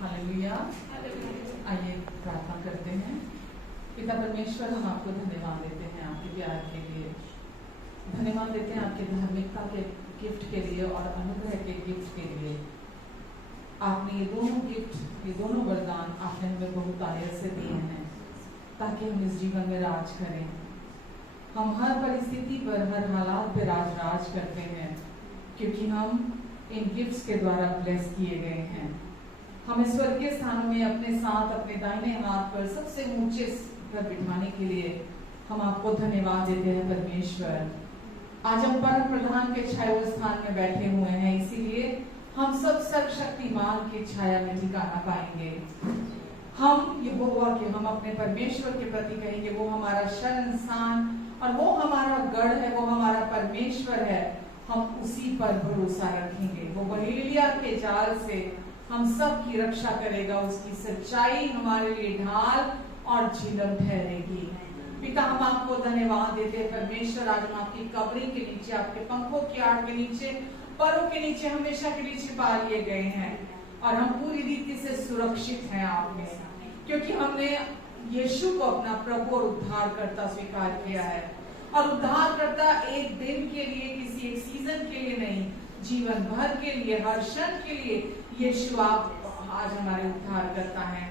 Hallelujah. आइए प्रार्थना करते हैं। पिता परमेश्वर, हम आपको धन्यवाद देते हैं आपके प्यार के लिए, धन्यवाद देते हैं आपके धार्मिकता के गिफ्ट के लिए और अनुग्रह के गिफ्ट के लिए। आपने ये दोनों गिफ्ट, ये दोनों वरदान आपने हमें बहुत आयत से दिए हैं ताकि हम इस जीवन में राज करें। हम हर परिस्थिति पर, हर हालात पे राज करते हैं क्योंकि हम इन गिफ्ट्स के द्वारा ब्लेस किए गए हैं। हमें स्वर्गीय स्थानों में अपने साथ, अपने दाहिने हाथ पर सबसे ऊंचे पर बिठाने के लिए हम आपको धन्यवाद देते हैं परमेश्वर। आज हम परम प्रधान के छाया स्थान में बैठे हुए हैं, इसीलिए हम सब सर्वशक्तिमान की छाया में ठिकाना पाएंगे। हम ये यहोवा के, हम अपने परमेश्वर के प्रति कहेंगे वो हमारा शरण स्थान और वो हमारा गढ़ है, वो हमारा परमेश्वर है। हम उसी पर भरोसा रखेंगे। वो बहेलिया के जाल से हम सब की रक्षा करेगा, उसकी सच्चाई हमारे लिए ढाल और झिलम ठहरेगी। पिता, हम आपको धन्यवाद देते हैं परमेश्वर। आज हम आपकी कवरिंग के नीचे, आपके पंखों की आड़ के नीचे, परों के नीचे, हमेशा के लिए छिपा लिए गए हैं और हम पूरी रीति से सुरक्षित हैं आप में, क्योंकि हमने यीशु को अपना प्रभु और उद्धारकर्ता स्वीकार किया है। और उद्धारकर्ता एक दिन के लिए, किसी एक सीजन के लिए नहीं, जीवन भर के लिए, हर क्षण के लिए यीशु आप आज हमारे उद्धारकर्ता हैं,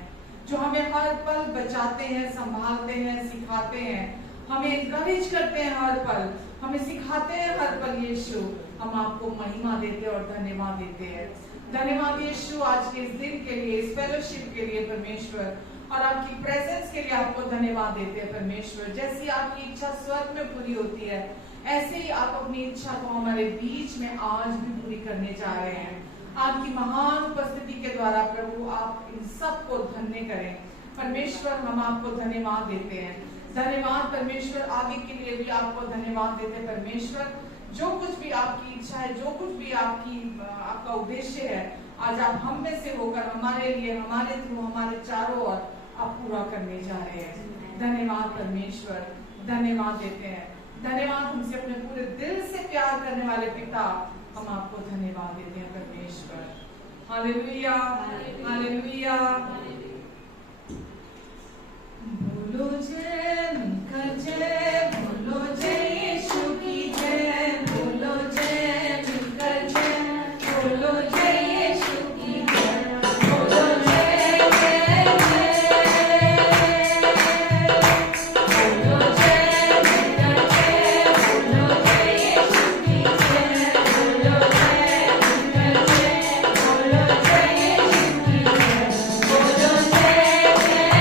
जो हमें हर पल बचाते हैं, संभालते हैं, सिखाते हैं, हमें एनकरेज करते हैं हर पल, हमें सिखाते हैं हर पल। यीशु, हम आपको महिमा देते और धन्यवाद देते हैं। धन्यवाद यीशु आज के इस दिन के लिए, इस फेलोशिप के लिए परमेश्वर, और आपकी प्रेजेंस के लिए आपको धन्यवाद देते हैं परमेश्वर। जैसी आपकी इच्छा स्वर्ग में पूरी होती है, ऐसे ही आप अपनी इच्छा को हमारे बीच में आज भी पूरी करने जा रहे हैं। आपकी महान उपस्थिति के द्वारा प्रभु आप इन सब को धन्य करें परमेश्वर। हम आपको धन्यवाद देते हैं। धन्यवाद परमेश्वर, आगे के लिए भी आपको धन्यवाद देते हैं परमेश्वर। जो कुछ भी आपकी इच्छा है, जो कुछ भी आपका उद्देश्य है, आज आप हम में से होकर हमारे लिए, हमारे थ्रू, हमारे चारों ओर आप पूरा करने जा रहे हैं। धन्यवाद परमेश्वर, धन्यवाद देते हैं। धन्यवाद हमसे अपने पूरे दिल से प्यार करने वाले पिता, हम आपको धन्यवाद देते हैं परमेश्वर। Hallelujah, hallelujah. बोलो जय, उनका जय, बोलो जय यीशु की जय, बोलो जय, उनका जय, बोलो जय यीशु की जय, बोलो जय जय जय, बोलो जय उनका जय, बोलो जय यीशु की जय, बोलो जय उनका जय, बोलो जय यीशु की जय, बोलो जय जय जय।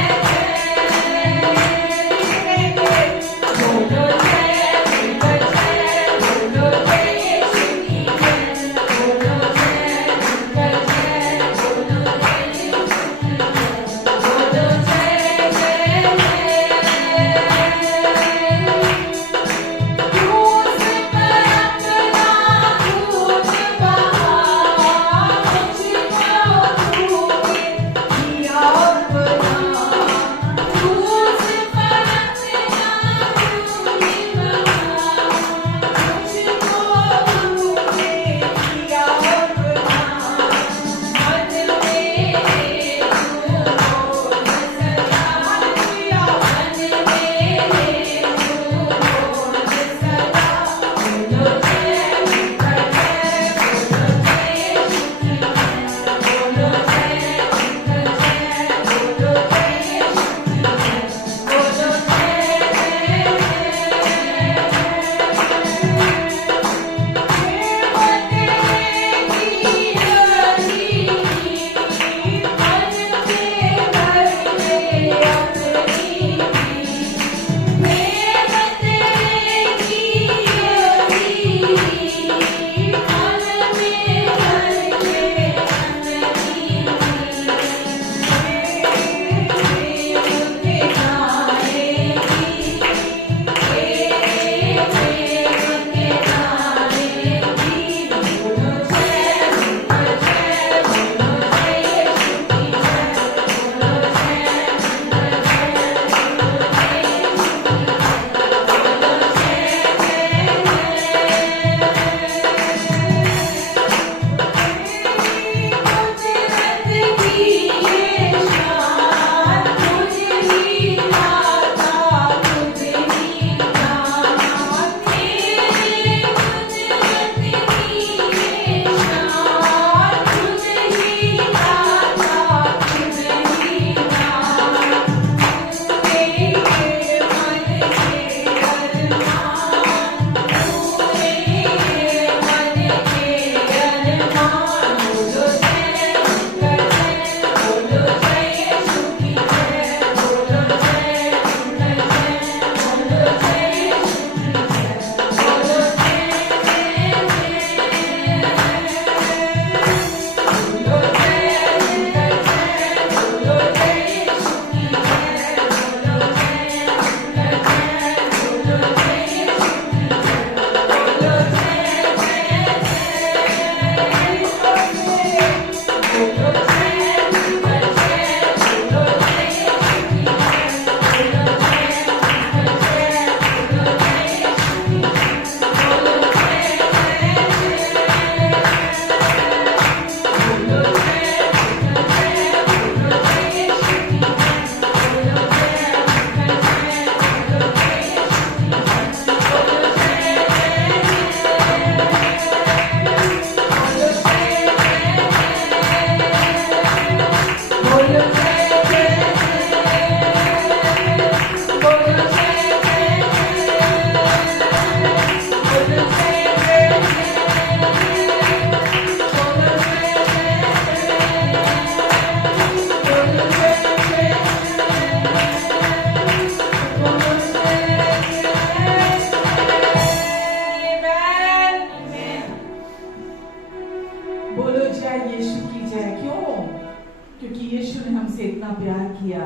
यीशु ने हमसे इतना प्यार किया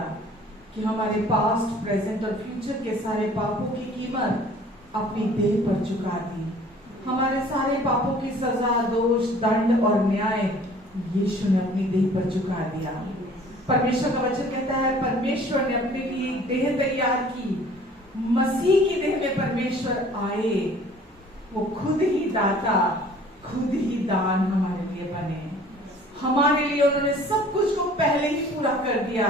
कि हमारे पास्ट, प्रेजेंट और फ्यूचर के सारे पापों की कीमत अपनी देह पर चुका दी। हमारे सारे पापों की सजा, दोष, दंड और न्याय यीशु ने अपनी देह पर चुका दिया। परमेश्वर का वचन कहता है परमेश्वर ने अपने लिए एक देह तैयार की। मसीह की देह में परमेश्वर आए, वो खुद ही दाता, खुद ही दान हमारे लिए बने। हमारे लिए उन्होंने सब कुछ को पहले ही पूरा कर दिया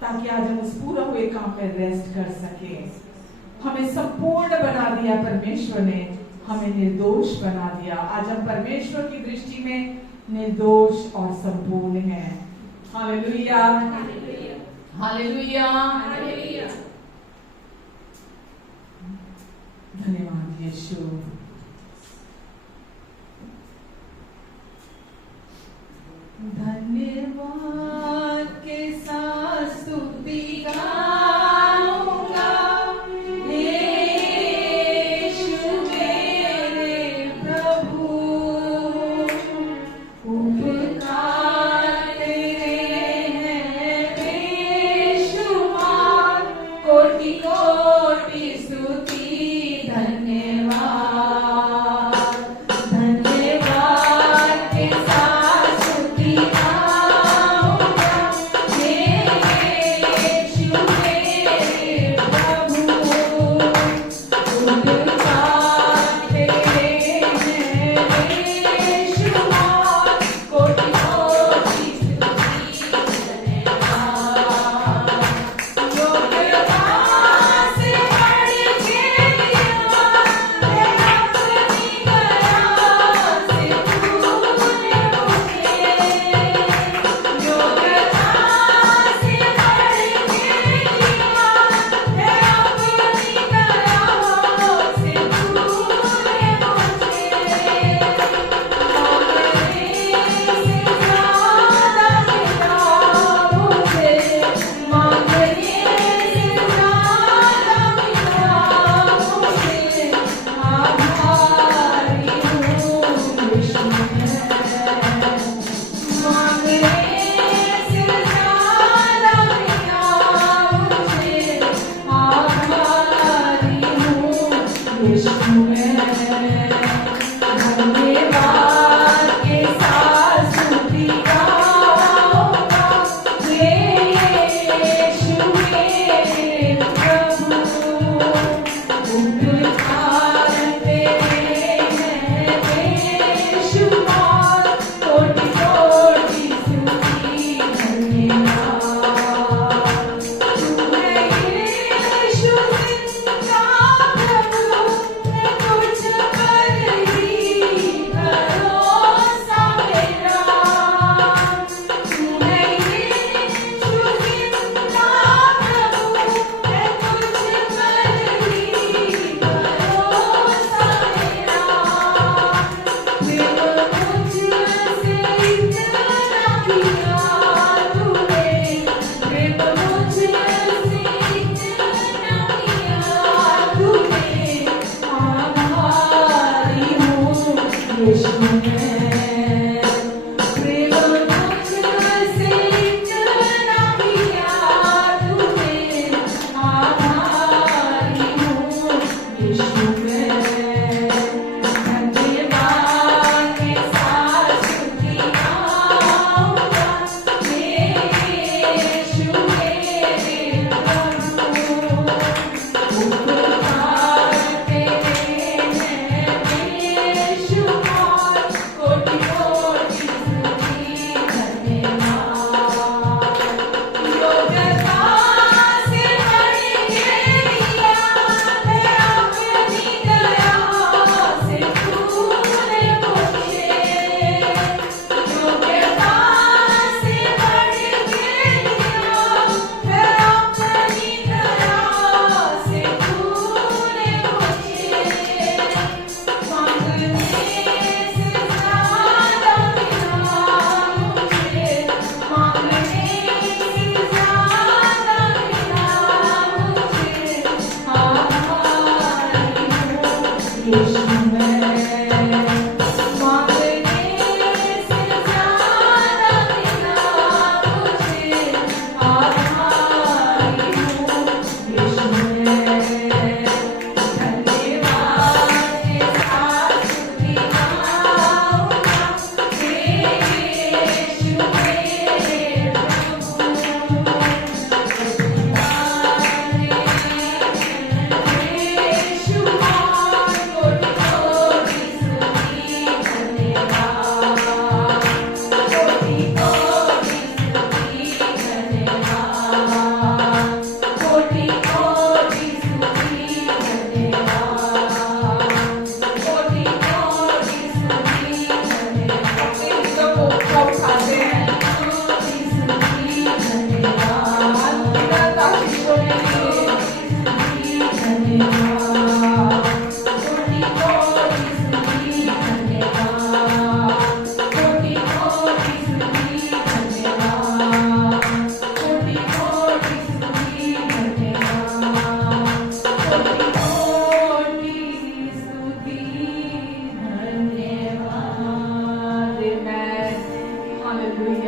ताकि आज हम उस पूरा हुए काम में रेस्ट कर सके। हमें संपूर्ण बना दिया परमेश्वर ने, हमें निर्दोष बना दिया। आज हम परमेश्वर की दृष्टि में निर्दोष और संपूर्ण हैं। Hallelujah, hallelujah, hallelujah. धन्यवाद यीशु। धन्यवाद के साथ स्तुति गाऊंगा, यीशु मेरे प्रभु। उपकार तेरे हैं बेशुमार, कोटि कोटि स्तुति धन्यवाद। धन्यवाद के साथ स्तुति गाऊंगा,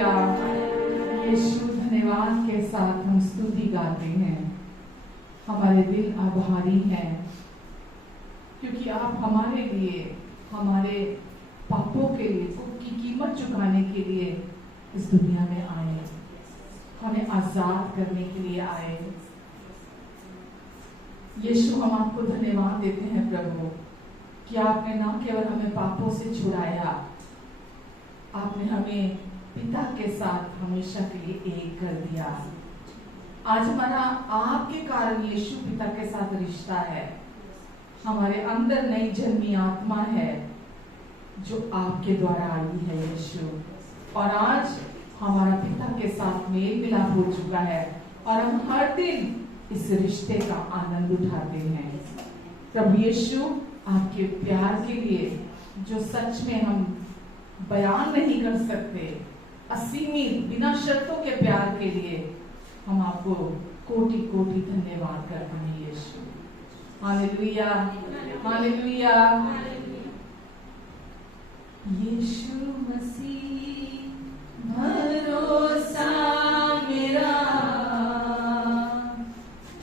हालेलुया। यीशु धन्यवाद के साथ हम स्तुति गाते हैं। हमारे दिल आभारी हैं क्योंकि आप हमारे लिए, हमारे पापों के लिए की कीमत चुकाने के लिए इस दुनिया में आए, हमें आजाद करने के लिए आए। यीशु हम आपको धन्यवाद देते हैं प्रभु कि आपने न केवल हमें पापों से छुड़ाया, आपने हमें पिता के साथ हमेशा के लिए एक कर दिया। आज हमारा आपके कारण यीशु पिता के साथ रिश्ता है। हमारे अंदर नई जन्मी आत्मा है जो आपके द्वारा आई है यीशु, और आज हमारा पिता के साथ मेल मिलाप हो चुका है और हम हर दिन इस रिश्ते का आनंद उठाते हैं। प्रभु यीशु आपके प्यार के लिए जो सच में हम बयान नहीं कर सकते, असीमित बिना शर्तों के प्यार के लिए हम आपको कोटि कोटि धन्यवाद करते हैं यीशु। Hallelujah, hallelujah. यीशु मसीह भरोसा मेरा,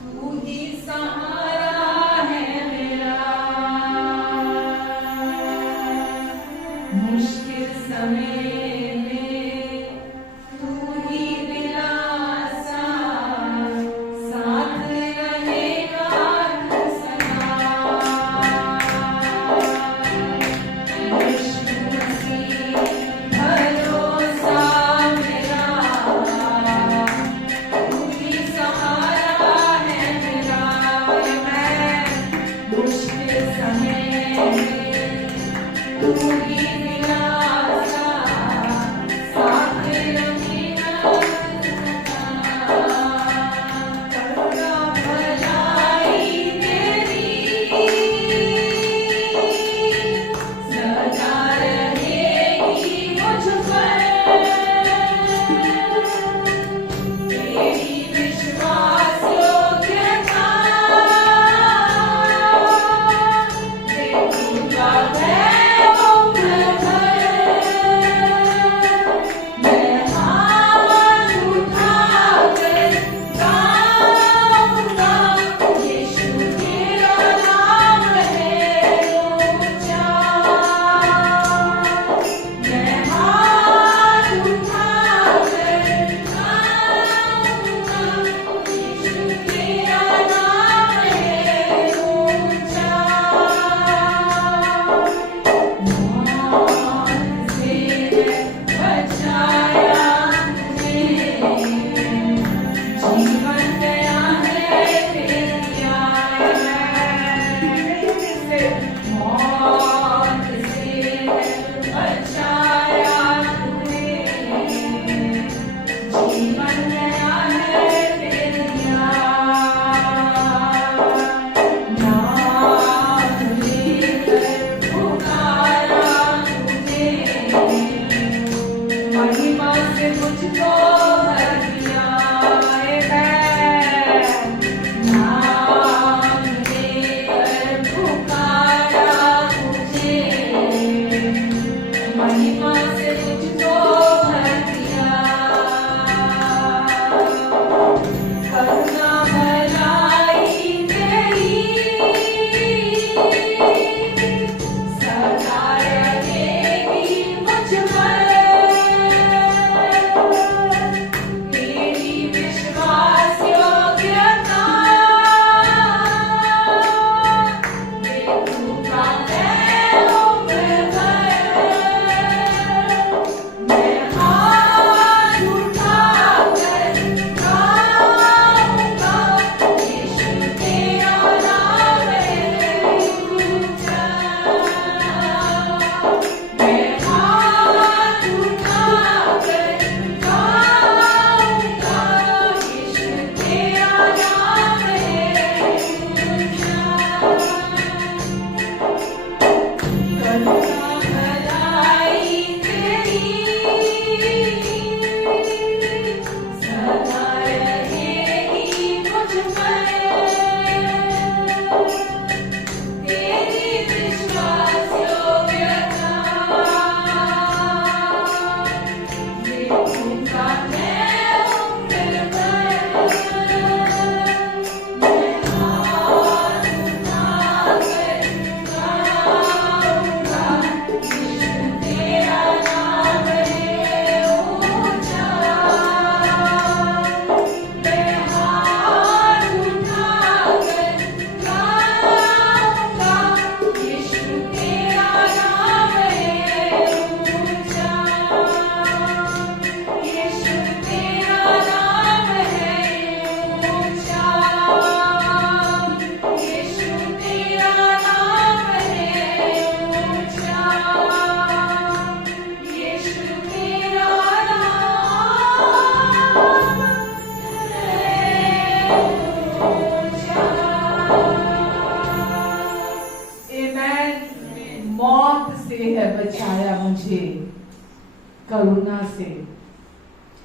तू ही सहारा है मेरा, मुश्किल समय में तू ही दिलासा, साथ रहेगा तू सदा। यीशु मसीह भरोसा मेरा,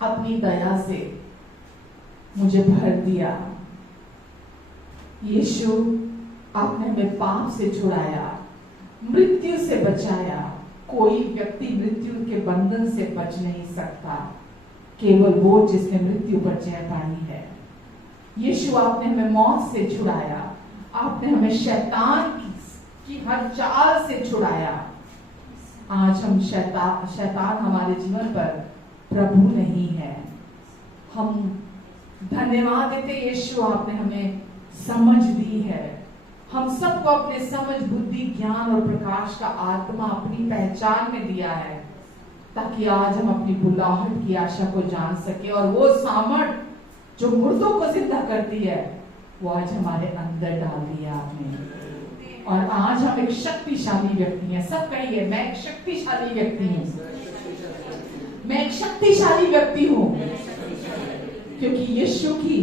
अपनी दया से मुझे भर दिया। यीशु, आपने हमें पाप से छुड़ाया, मृत्यु से बचाया। कोई व्यक्ति मृत्यु के बंधन से बच नहीं सकता, केवल वो जिसने मृत्यु पर जय पाई है। यीशु, आपने हमें मौत से छुड़ाया, आपने हमें शैतान की हर चाल से छुड़ाया। आज हम शैतान हमारे जीवन पर प्रभु नहीं है। हम धन्यवाद देते यीशु, आपने हमें समझ दी है। हम सबको अपने समझ, बुद्धि, ज्ञान और प्रकाश का आत्मा अपनी पहचान में दिया है, ताकि आज हम अपनी बुलाहट की आशा को जान सके। और वो सामर्थ जो मुर्दों को जिंदा करती है, वो आज हमारे अंदर डाल दिया आपने। और आज हम एक शक्तिशाली व्यक्ति हैं। सब कहिए, मैं एक शक्तिशाली व्यक्ति हूँ। मैं एक शक्तिशाली व्यक्ति हूँ, क्योंकि यीशु की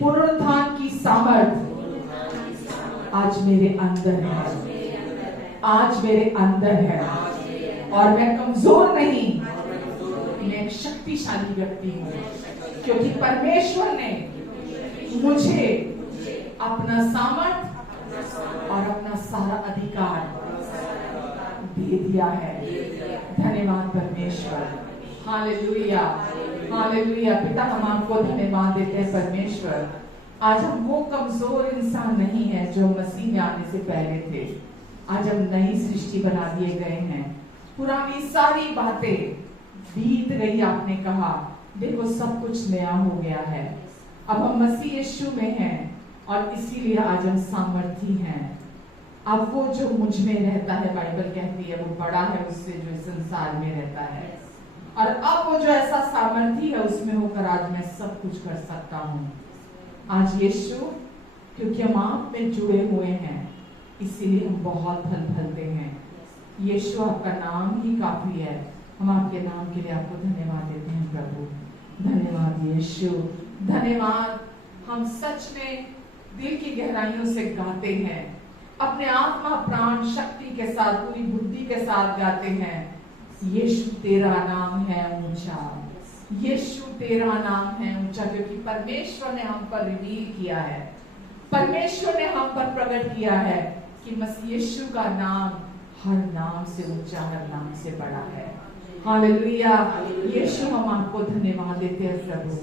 पुनरुत्थान की सामर्थ आज मेरे अंदर है। आज मेरे अंदर है, और मैं कमजोर नहीं, मैं एक शक्तिशाली व्यक्ति हूँ, क्योंकि परमेश्वर ने मुझे अपना सामर्थ और अपना सारा अधिकार दे दिया है। धन्यवाद परमेश्वर। Hallelujah, hallelujah. पिता, हम आपको धन्यवाद देते हैं परमेश्वर। आज हम वो कमजोर इंसान नहीं है जो मसीह में आने से पहले थे। आज हम नई सृष्टि बना दिए गए हैं। पुरानी सारी बातें बीत गई। आपने कहा देखो सब कुछ नया हो गया है। अब हम मसीह यीशु में हैं, और इसीलिए आज हम सामर्थी हैं। अब वो जो मुझ में रहता है, बाइबल कहती है, वो बड़ा है उससे जो इस संसार में रहता है। और अब वो जो ऐसा सामर्थी है, उसमें होकर आज मैं सब कुछ कर सकता हूँ। आज यीशु, क्योंकि हम आप में जुड़े हुए हैं, इसीलिए हम बहुत फल फलते हैं। यीशु, आपका नाम ही काफी है। हम आपके नाम के लिए आपको धन्यवाद देते हैं प्रभु। धन्यवाद यीशु, धन्यवाद। हम सच में दिल की गहराइयों से गाते हैं, अपने आत्मा प्राण शक्ति के साथ, पूरी बुद्धि के साथ गाते हैं। यीशु तेरा नाम है ऊंचा, यीशु तेरा नाम है ऊंचा, क्योंकि परमेश्वर ने हम पर रिवील किया है, परमेश्वर ने हम पर प्रकट किया है कि मसीह यीशु का नाम हर नाम से ऊंचा, हर नाम से बड़ा है। हालेलुया। यीशु, हम आपको धन्यवाद देते हैं प्रभु,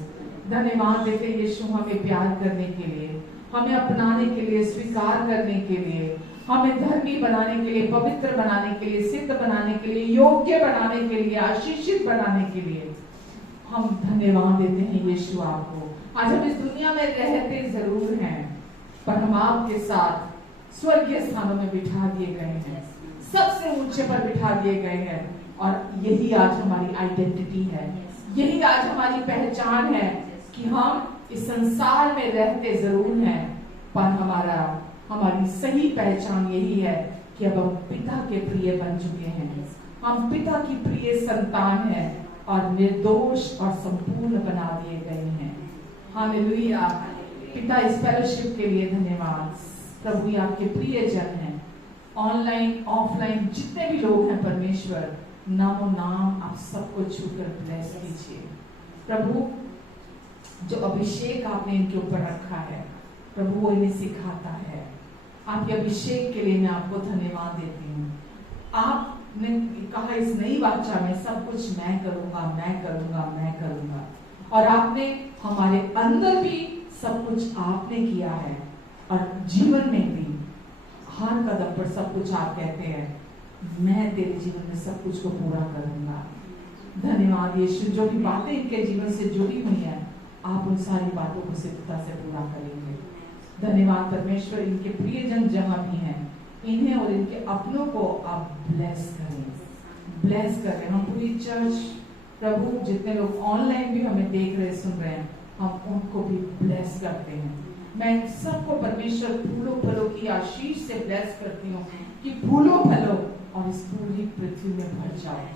धन्यवाद देते हैं यीशु, हमें प्यार करने के लिए, हमें अपनाने के लिए, स्वीकार करने के लिए, हमें धर्मी बनाने के लिए, पवित्र बनाने के लिए, सिद्ध बनाने के लिए, योग्य बनाने के लिए, आशीषित बनाने के लिए हम धन्यवाद देते हैं यीशु आपको। आज हम इस दुनिया में रहते जरूर हैं, पर हम आपके साथ स्वर्गीय स्थानों में बिठा दिए गए हैं, सबसे ऊंचे पर बिठा दिए गए हैं। और यही आज हमारी आइडेंटिटी है, यही आज हमारी पहचान है कि हम इस संसार में रहते जरूर हैं, पर हमारी सही पहचान यही है कि अब हम पिता के प्रिय बन चुके हैं। हम पिता की प्रिय संतान हैं और निर्दोष और संपूर्ण बना दिए गए हैं। हालेलुया। पिता, इस फेलोशिप के लिए धन्यवाद। प्रभु, ये आपके प्रिय जन हैं, ऑनलाइन ऑफलाइन जितने भी लोग हैं परमेश्वर, नामो नाम आप सबको छूकर ब्लेस कीजिए प्रभु। जो अभिषेक आपने इनके ऊपर रखा है प्रभु, वो इन्हें सिखाता है। आपके अभिषेक के लिए मैं आपको धन्यवाद देती हूँ। आपने कहा इस नई वाचा में सब कुछ मैं करूंगा, मैं करूंगा, मैं करूंगा, और आपने हमारे अंदर भी सब कुछ आपने किया है, और जीवन में भी हर कदम पर सब कुछ आप कहते हैं मैं तेरे जीवन में सब कुछ को पूरा करूंगा। धन्यवाद यीशु। जो भी बातें इनके जीवन से जुड़ी हुई हैं, आप उन सारी बातों को सिद्धता से पूरा करेंगे। धन्यवाद परमेश्वर। इनके प्रियजन जहां भी हैं, इन्हें और इनके अपनों को आप ब्लेस करें, ब्लेस करें। हम पूरी चर्च प्रभु, जितने लोग ऑनलाइन भी हमें देख रहे सुन रहे हैं, हम उनको भी ब्लेस करते हैं। मैं सबको परमेश्वर फूलों फलों की आशीष से ब्लेस करती हूँ कि फूलों फलों और इस पूरी पृथ्वी में भर जाए।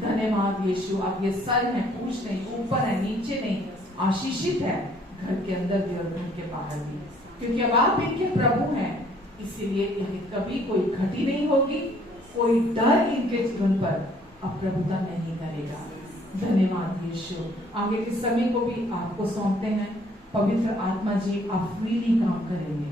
धन्यवाद यीशु। आप ये सर है, पूछ नहीं, ऊपर है, नीचे नहीं, आशीषित है, घर के अंदर भी और घर के बाहर भी, क्योंकि अब आप इनके प्रभु हैं। इसीलिए इन्हें कभी कोई घटी नहीं होगी, कोई डर इनके जीवन पर अब प्रभुता नहीं करेगा। धन्यवाद यीशु। आगे के समय को भी आपको सौंपते हैं। पवित्र आत्मा जी आप फ्रीली काम करेंगे।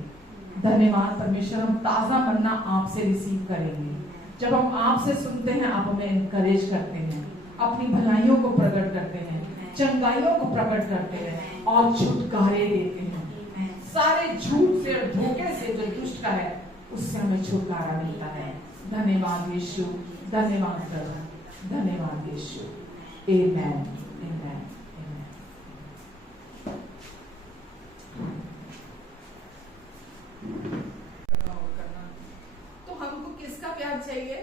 धन्यवाद परमेश्वर, हम ताजा मन्ना आपसे रिसीव करेंगे। जब हम आपसे सुनते हैं आप हमें इनकरेज करते हैं, अपनी भलाइयों को प्रकट करते हैं, चंगाइयों को प्रकट करते हैं और छुटकारे देते हैं। सारे झूठ से और धोखे से जो दुष्ट का है उससे हमें छुटकारा मिलता है। धन्यवाद यीशु, धन्यवाद प्रभु, धन्यवाद यीशु। आमेन, आमेन, आमेन। तो हमको किसका प्यार चाहिए?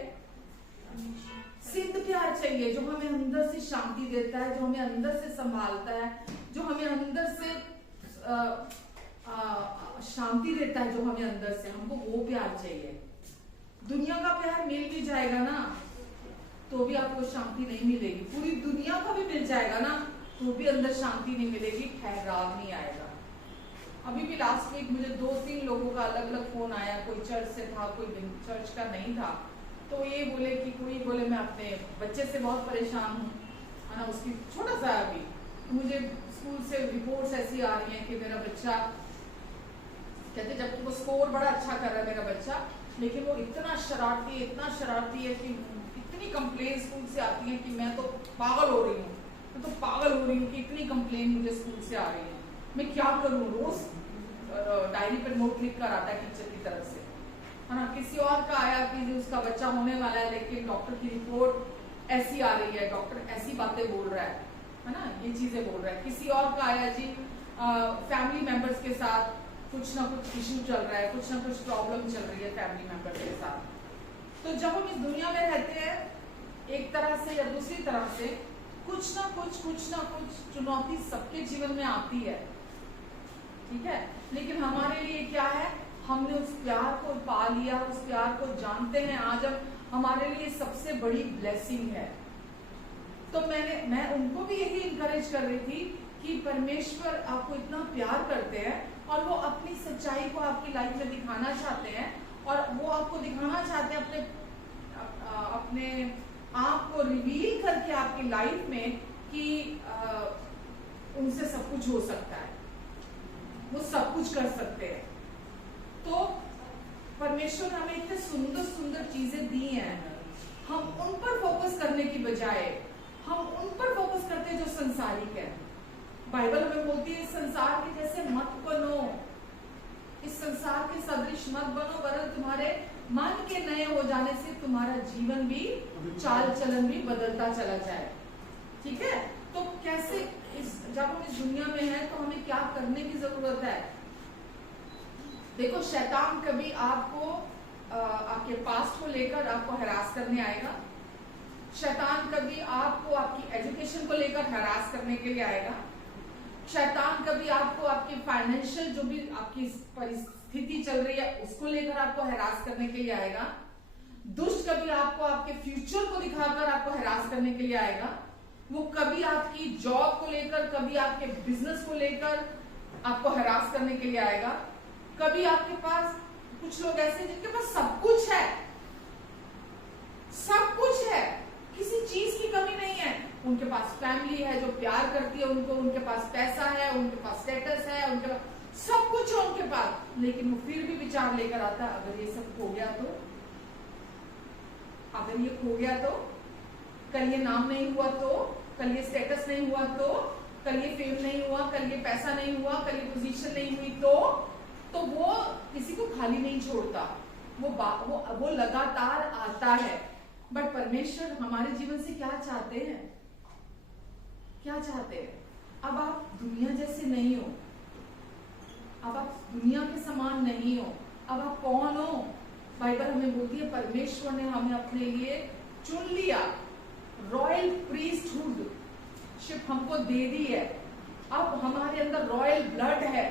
सिद्ध प्यार चाहिए, जो हमें अंदर से शांति देता है, जो हमें अंदर से संभालता है, जो हमें अंदर से शांति देता है, जो हमें अंदर से, हमको वो प्यार चाहिए। दुनिया का प्यार मिल भी जाएगा ना तो भी आपको शांति नहीं मिलेगी। पूरी दुनिया का भी मिल जाएगा ना तो भी अंदर शांति नहीं मिलेगी, ठहराव नहीं आएगा। अभी भी लास्ट वीक मुझे 2-3 लोगों का अलग अलग फोन आया, कोई चर्च से था, कोई चर्च का नहीं था। तो ये बोले कि कोई बोले मैं अपने बच्चे से बहुत परेशान हूँ, है ना, उसकी छोटा सा अभी, मुझे स्कूल से रिपोर्ट्स ऐसी आ रही हैं कि मेरा बच्चा, कहते जबकि वो स्कोर बड़ा अच्छा कर रहा है मेरा बच्चा, लेकिन वो इतना शरारती है कि इतनी कंप्लेन स्कूल से आती है कि मैं तो पागल हो रही हूँ, कि इतनी कंप्लेन मुझे स्कूल से आ रही है, मैं क्या करूँ। रोज डायरी पर नोट लिख कर आता है टीचर की तरफ से, है ना। किसी और का आया कि उसका बच्चा होने वाला है लेकिन डॉक्टर की रिपोर्ट ऐसी आ रही है, डॉक्टर ऐसी बातें बोल रहा है ना, ये चीजें बोल रहा है। किसी और का आया जी फैमिली मेंबर्स के साथ कुछ ना कुछ इशू चल रहा है, कुछ ना कुछ प्रॉब्लम चल रही है फैमिली मेंबर्स के साथ। तो जब हम इस दुनिया में रहते हैं एक तरह से या दूसरी तरह से कुछ ना कुछ चुनौती सबके जीवन में आती है, ठीक है। लेकिन हमारे लिए क्या है, हमने उस प्यार को पा लिया, उस प्यार को जानते हैं। आज अब हमारे लिए सबसे बड़ी ब्लेसिंग है। तो मैं उनको भी यही इनकरेज कर रही थी कि परमेश्वर आपको इतना प्यार करते हैं और वो अपनी सच्चाई को आपकी लाइफ में दिखाना चाहते हैं, और वो आपको दिखाना चाहते हैं अपने आप को रिवील करके आपकी लाइफ में कि उनसे सब कुछ हो सकता है, वो सब कुछ कर सकते हैं। तो परमेश्वर हमें इतने सुंदर सुंदर चीजें दी हैं, हम उन पर फोकस करने की बजाय हम उन पर फोकस करते हैं जो संसारिक है। बाइबल हमें बोलती है इस संसार के जैसे मत बनो, इस संसार के सदृश मत बनो, वरन तुम्हारे मन के नए हो जाने से तुम्हारा जीवन भी, चाल चलन भी बदलता चला जाए, ठीक है। तो कैसे जब हम इस दुनिया में हैं तो हमें क्या करने की जरूरत है। देखो, शैतान कभी आपको आपके पास्ट को लेकर आपको हरास करने आएगा, शैतान कभी आपको आपकी एजुकेशन को लेकर हरास करने के लिए आएगा, शैतान कभी आपको आपके फाइनेंशियल जो भी आपकी परिस्थिति चल रही है उसको लेकर आपको हरास करने के लिए आएगा, दुष्ट कभी आपको आपके फ्यूचर को दिखाकर आपको हरास करने के लिए आएगा, वो कभी आपकी जॉब को लेकर, कभी आपके बिजनेस को लेकर आपको हरास करने के लिए आएगा। कभी आपके पास कुछ लोग ऐसे जिनके पास सब कुछ है, किसी चीज की कमी नहीं है, उनके पास फैमिली है जो प्यार करती है उनको, उनके पास पैसा है, उनके पास स्टेटस है, उनके पास सब कुछ है उनके पास, लेकिन वो फिर भी विचार लेकर आता है अगर ये सब खो गया तो, अगर ये खो गया तो, कल ये नाम नहीं हुआ तो, कल ये स्टेटस नहीं हुआ तो, कल ये फेम नहीं हुआ, कल ये पैसा नहीं हुआ, कल ये पोजीशन नहीं हुई तो वो किसी को खाली नहीं छोड़ता, वो लगातार आता है। बट परमेश्वर हमारे जीवन से क्या चाहते हैं, क्या चाहते हैं? अब आप दुनिया जैसे नहीं हो, अब आप दुनिया के समान नहीं हो, अब आप कौन हो? बाइबल हमें बोलती है परमेश्वर ने हमें अपने लिए चुन लिया, रॉयल प्रीस्टहुड शिप हमको दे दी है, अब हमारे अंदर रॉयल ब्लड है,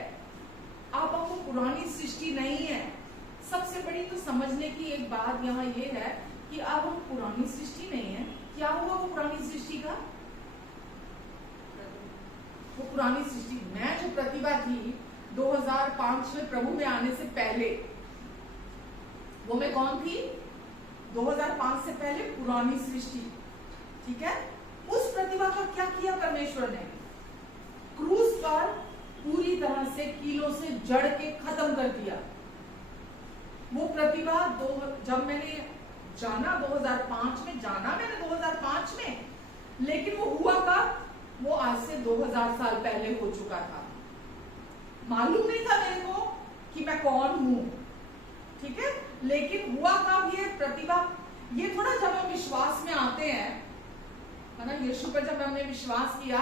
अब हमको पुरानी सृष्टि नहीं है। सबसे बड़ी तो समझने की एक बात यहाँ ये है कि अब हम पुरानी सृष्टि नहीं है। क्या हुआ वो पुरानी सृष्टि का? वो पुरानी सृष्टि, मैं जो प्रतिभा थी 2005 में प्रभु में आने से पहले, वो मैं कौन थी? 2005 से पहले पुरानी सृष्टि, ठीक है। उस प्रतिभा का क्या किया परमेश्वर ने? क्रूस पर पूरी तरह से कीलों से जड़ के खत्म कर दिया। वो प्रतिभा जब मैंने जाना 2005 में, जाना मैंने 2005 में, लेकिन वो हुआ कब? वो आज से 2000 साल पहले हो चुका था। मालूम नहीं था मेरे को कि मैं कौन हूं, ठीक है, लेकिन हुआ कब ये प्रतिभा? ये थोड़ा जब हम विश्वास में आते हैं, है ना, यीशु पर जब हमने विश्वास किया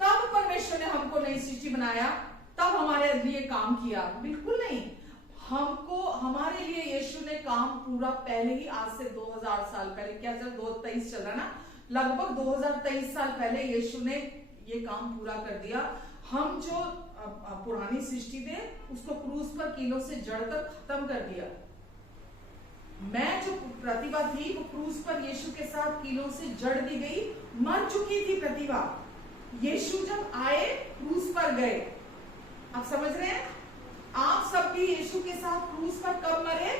तब परमेश्वर ने हमको नई सृष्टि बनाया, तब हमारे लिए काम किया। बिल्कुल नहीं, हमको हमारे लिए यीशु ने काम पूरा पहले ही, आज से 2000 साल पहले, क्या चल 2023 चल रहा ना, लगभग 2023 साल पहले यीशु ने ये काम पूरा कर दिया। हम जो पुरानी सृष्टि थे उसको क्रूस पर कीलों से जड़कर खत्म कर दिया। मैं जो प्रतिभा थी वो क्रूस पर यीशु के साथ कीलों से जड़ दी गई, मर चुकी थी प्रतिभा। यीशु जब आए क्रूस पर गए। आप समझ रहे हैं? आप सब भी यीशु के साथ क्रूस पर कब मरे?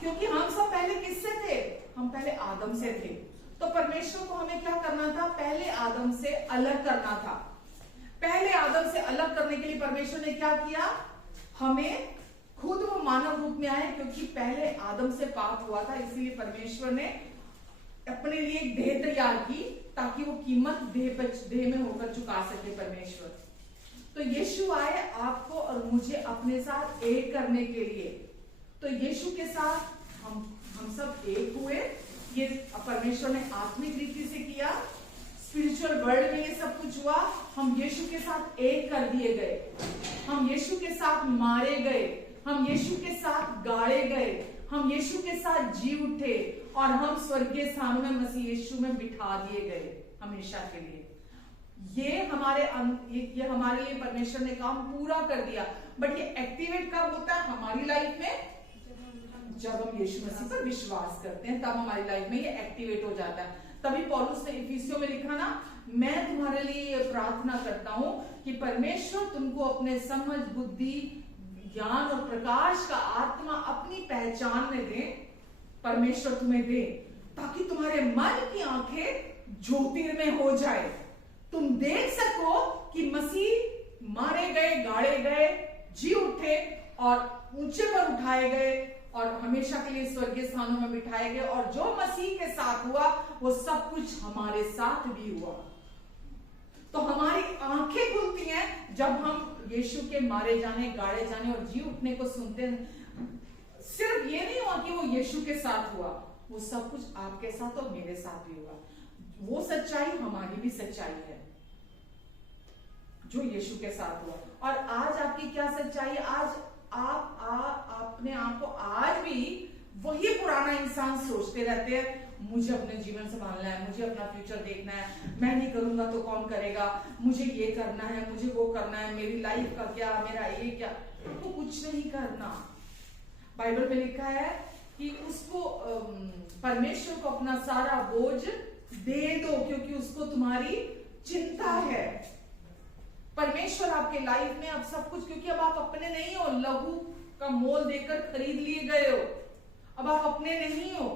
क्योंकि हम सब पहले किससे थे? हम पहले आदम से थे। तो परमेश्वर को हमें क्या करना था? पहले आदम से अलग करना था। पहले आदम से अलग करने के लिए परमेश्वर ने क्या किया? हमें खुद वो मानव रूप में आए, क्योंकि पहले आदम से पाप हुआ था, इसलिए परमेश्वर ने अपने लिए एक देह तैयार की ताकि वो कीमत देह में होकर चुका सके परमेश्वर। तो यीशु आए आपको और मुझे अपने साथ एक करने के लिए। तो यीशु के साथ हम सब एक हुए। ये परमेश्वर ने आत्मिक रीति से किया, स्पिरिचुअल वर्ल्ड में ये सब कुछ हुआ। हम यीशु के साथ एक कर दिए गए, हम यीशु के साथ मारे गए, हम यीशु के साथ गाड़े गए, हम यीशु के साथ जी उठे और हम स्वर्गीय स्थानों में मसीह यीशु में बिठा दिए गए हमेशा के लिए। ये हमारे लिए परमेश्वर ने काम पूरा कर दिया। बट ये एक्टिवेट कब होता है हमारी लाइफ में? जब हम यीशु मसीह पर विश्वास करते हैं, तब हमारी लाइफ में ये एक्टिवेट हो जाता है। तभी पौलुस ने इफिसियों में लिखा ना, मैं तुम्हारे लिए प्रार्थना करता हूं कि परमेश्वर तुमको अपने समझ, बुद्धि, ज्ञान और प्रकाश का आत्मा अपनी पहचान में दे, परमेश्वर तुम्हें दे, ताकि तुम्हारे मन की आंखें ज्योतिर्मय हो जाए, तुम देख सको कि मसीह मारे गए, गाड़े गए, जी उठे और ऊंचे पर उठाए गए और हमेशा के लिए स्वर्गीय स्थानों में बिठाए गए। और जो मसीह के साथ हुआ वो सब कुछ हमारे साथ भी हुआ। तो हमारी आंखें खुलती हैं जब हम यीशु के मारे जाने, गाड़े जाने और जी उठने को सुनते हैं। सिर्फ ये नहीं हुआ कि वो यीशु के साथ हुआ, वो सब कुछ आपके साथ और मेरे साथ भी हुआ। वो सच्चाई हमारी भी सच्चाई है जो यीशु के साथ हुआ। और आज आपकी क्या सच्चाई है? आज आप अपने आप को आज भी वही पुराना इंसान सोचते रहते हैं, मुझे अपने जीवन संभालना है, मुझे अपना फ्यूचर देखना है, मैं नहीं करूंगा तो कौन करेगा, मुझे ये करना है, मुझे वो करना है, मेरी लाइफ का क्या, मेरा ये क्या। तो कुछ नहीं करना। बाइबल में लिखा है कि उसको परमेश्वर को अपना सारा बोझ दे दो, क्योंकि उसको तुम्हारी चिंता है। परमेश्वर आपके लाइफ में अब सब कुछ, क्योंकि अब आप अपने नहीं हो, लहू का मोल देकर खरीद लिए गए हो, अब आप अपने नहीं हो।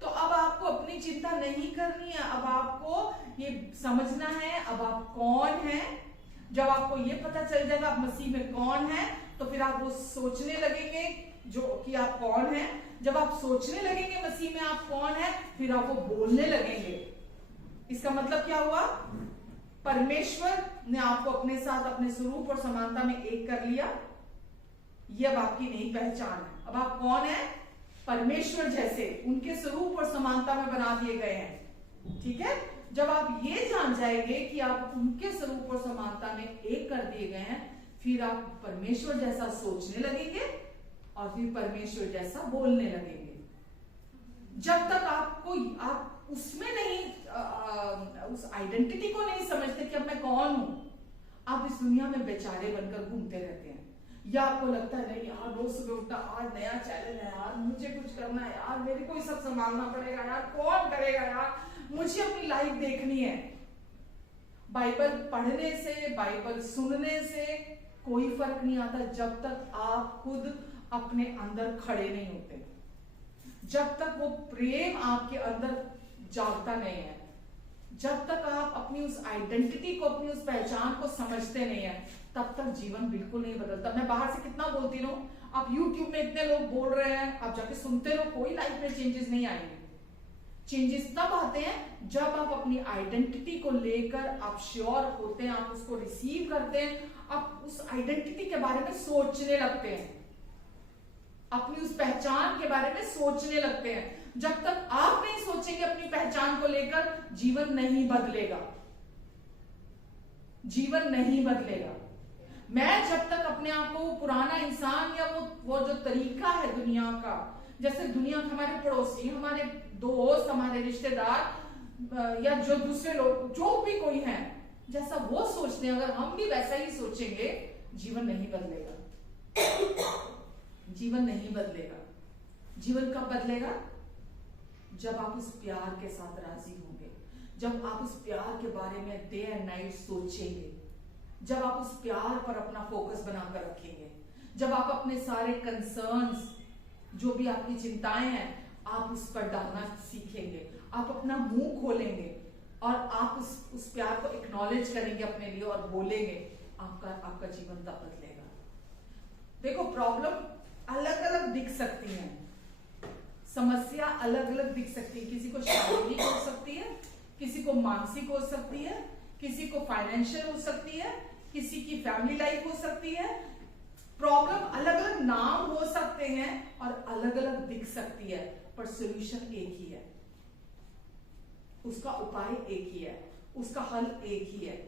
तो अब आपको अपनी चिंता नहीं करनी है, अब आपको ये समझना है अब आप कौन हैं। जब आपको ये पता चल जाएगा आप मसीह में कौन है, तो फिर आप वो सोचने लगेंगे जो कि आप कौन है। जब आप सोचने लगेंगे मसीह में आप कौन है, फिर आप वो बोलने लगेंगे। इसका मतलब क्या हुआ? परमेश्वर ने आपको अपने साथ अपने स्वरूप और समानता में एक कर लिया। ये अब आपकी नई पहचान है। अब आप कौन है? परमेश्वर जैसे उनके स्वरूप और समानता में बना दिए गए हैं। ठीक है, जब आप ये जान जाएंगे कि आप उनके स्वरूप और समानता में एक कर दिए गए हैं, फिर आप परमेश्वर जैसा सोचने लगेंगे और फिर परमेश्वर जैसा बोलने लगेंगे। जब तक आप उसमें नहीं उस आइडेंटिटी को नहीं समझते कि अब मैं कौन हूं, आप इस दुनिया में बेचारे बनकर घूमते रहते हैं। या आपको लगता है नहीं यार, रोज सुबह उठता, आज नया चैलेंज है यार, मुझे कुछ करना है यार, मेरे को ही सब संभालना पड़ेगा यार, कौन करेगा यार, मुझे अपनी लाइफ देखनी है। बाइबल पढ़ने से, बाइबल सुनने से कोई फर्क नहीं आता जब तक आप खुद अपने अंदर खड़े नहीं होते, जब तक वो प्रेम आपके अंदर जागता नहीं है। जब तक आप अपनी उस आइडेंटिटी को, अपनी उस पहचान को समझते नहीं है, तब तक जीवन बिल्कुल नहीं बदलता। मैं बाहर से कितना बोलती रहूं, आप YouTube में इतने लोग बोल रहे हैं, आप जाके सुनते रहो, कोई लाइफ में चेंजेस नहीं आएंगे। चेंजेस तब आते हैं जब आप अपनी आइडेंटिटी को लेकर आप श्योर होते हैं, आप उसको रिसीव करते हैं, आप उस आइडेंटिटी के बारे में सोचने लगते हैं, अपनी उस पहचान के बारे में सोचने लगते हैं। जब तक आप नहीं सोचेंगे अपनी पहचान को लेकर, जीवन नहीं बदलेगा, जीवन नहीं बदलेगा। मैं जब तक अपने आप को पुराना इंसान या वो जो तरीका है दुनिया का, जैसे दुनिया के हमारे पड़ोसी, हमारे दोस्त, हमारे रिश्तेदार या जो दूसरे लोग, जो भी कोई है, जैसा वो सोचते हैं, अगर हम भी वैसा ही सोचेंगे, जीवन नहीं बदलेगा। जीवन नहीं बदलेगा। जीवन कब बदलेगा? जब आप उस प्यार के साथ राजी होंगे, जब आप उस प्यार के बारे में डे एंड नाइट सोचेंगे, जब आप उस प्यार पर अपना फोकस बनाकर रखेंगे, जब आप अपने सारे कंसर्न्स, जो भी आपकी चिंताएं हैं, आप उस पर डालना सीखेंगे, आप अपना मुंह खोलेंगे और आप उस प्यार को एक्नॉलेज करेंगे अपने लिए और बोलेंगे, आपका जीवन तब बदलेगा। देखो, प्रॉब्लम अलग अलग दिख सकती है, समस्या अलग अलग दिख सकती है। किसी को शारीरिक हो सकती है, किसी को मानसिक हो सकती है, किसी को फाइनेंशियल हो सकती है, किसी की फैमिली लाइफ हो सकती है। प्रॉब्लम अलग अलग नाम हो सकते हैं और अलग अलग दिख सकती है, पर सोल्यूशन एक ही है, उसका उपाय एक ही है, उसका हल एक ही है।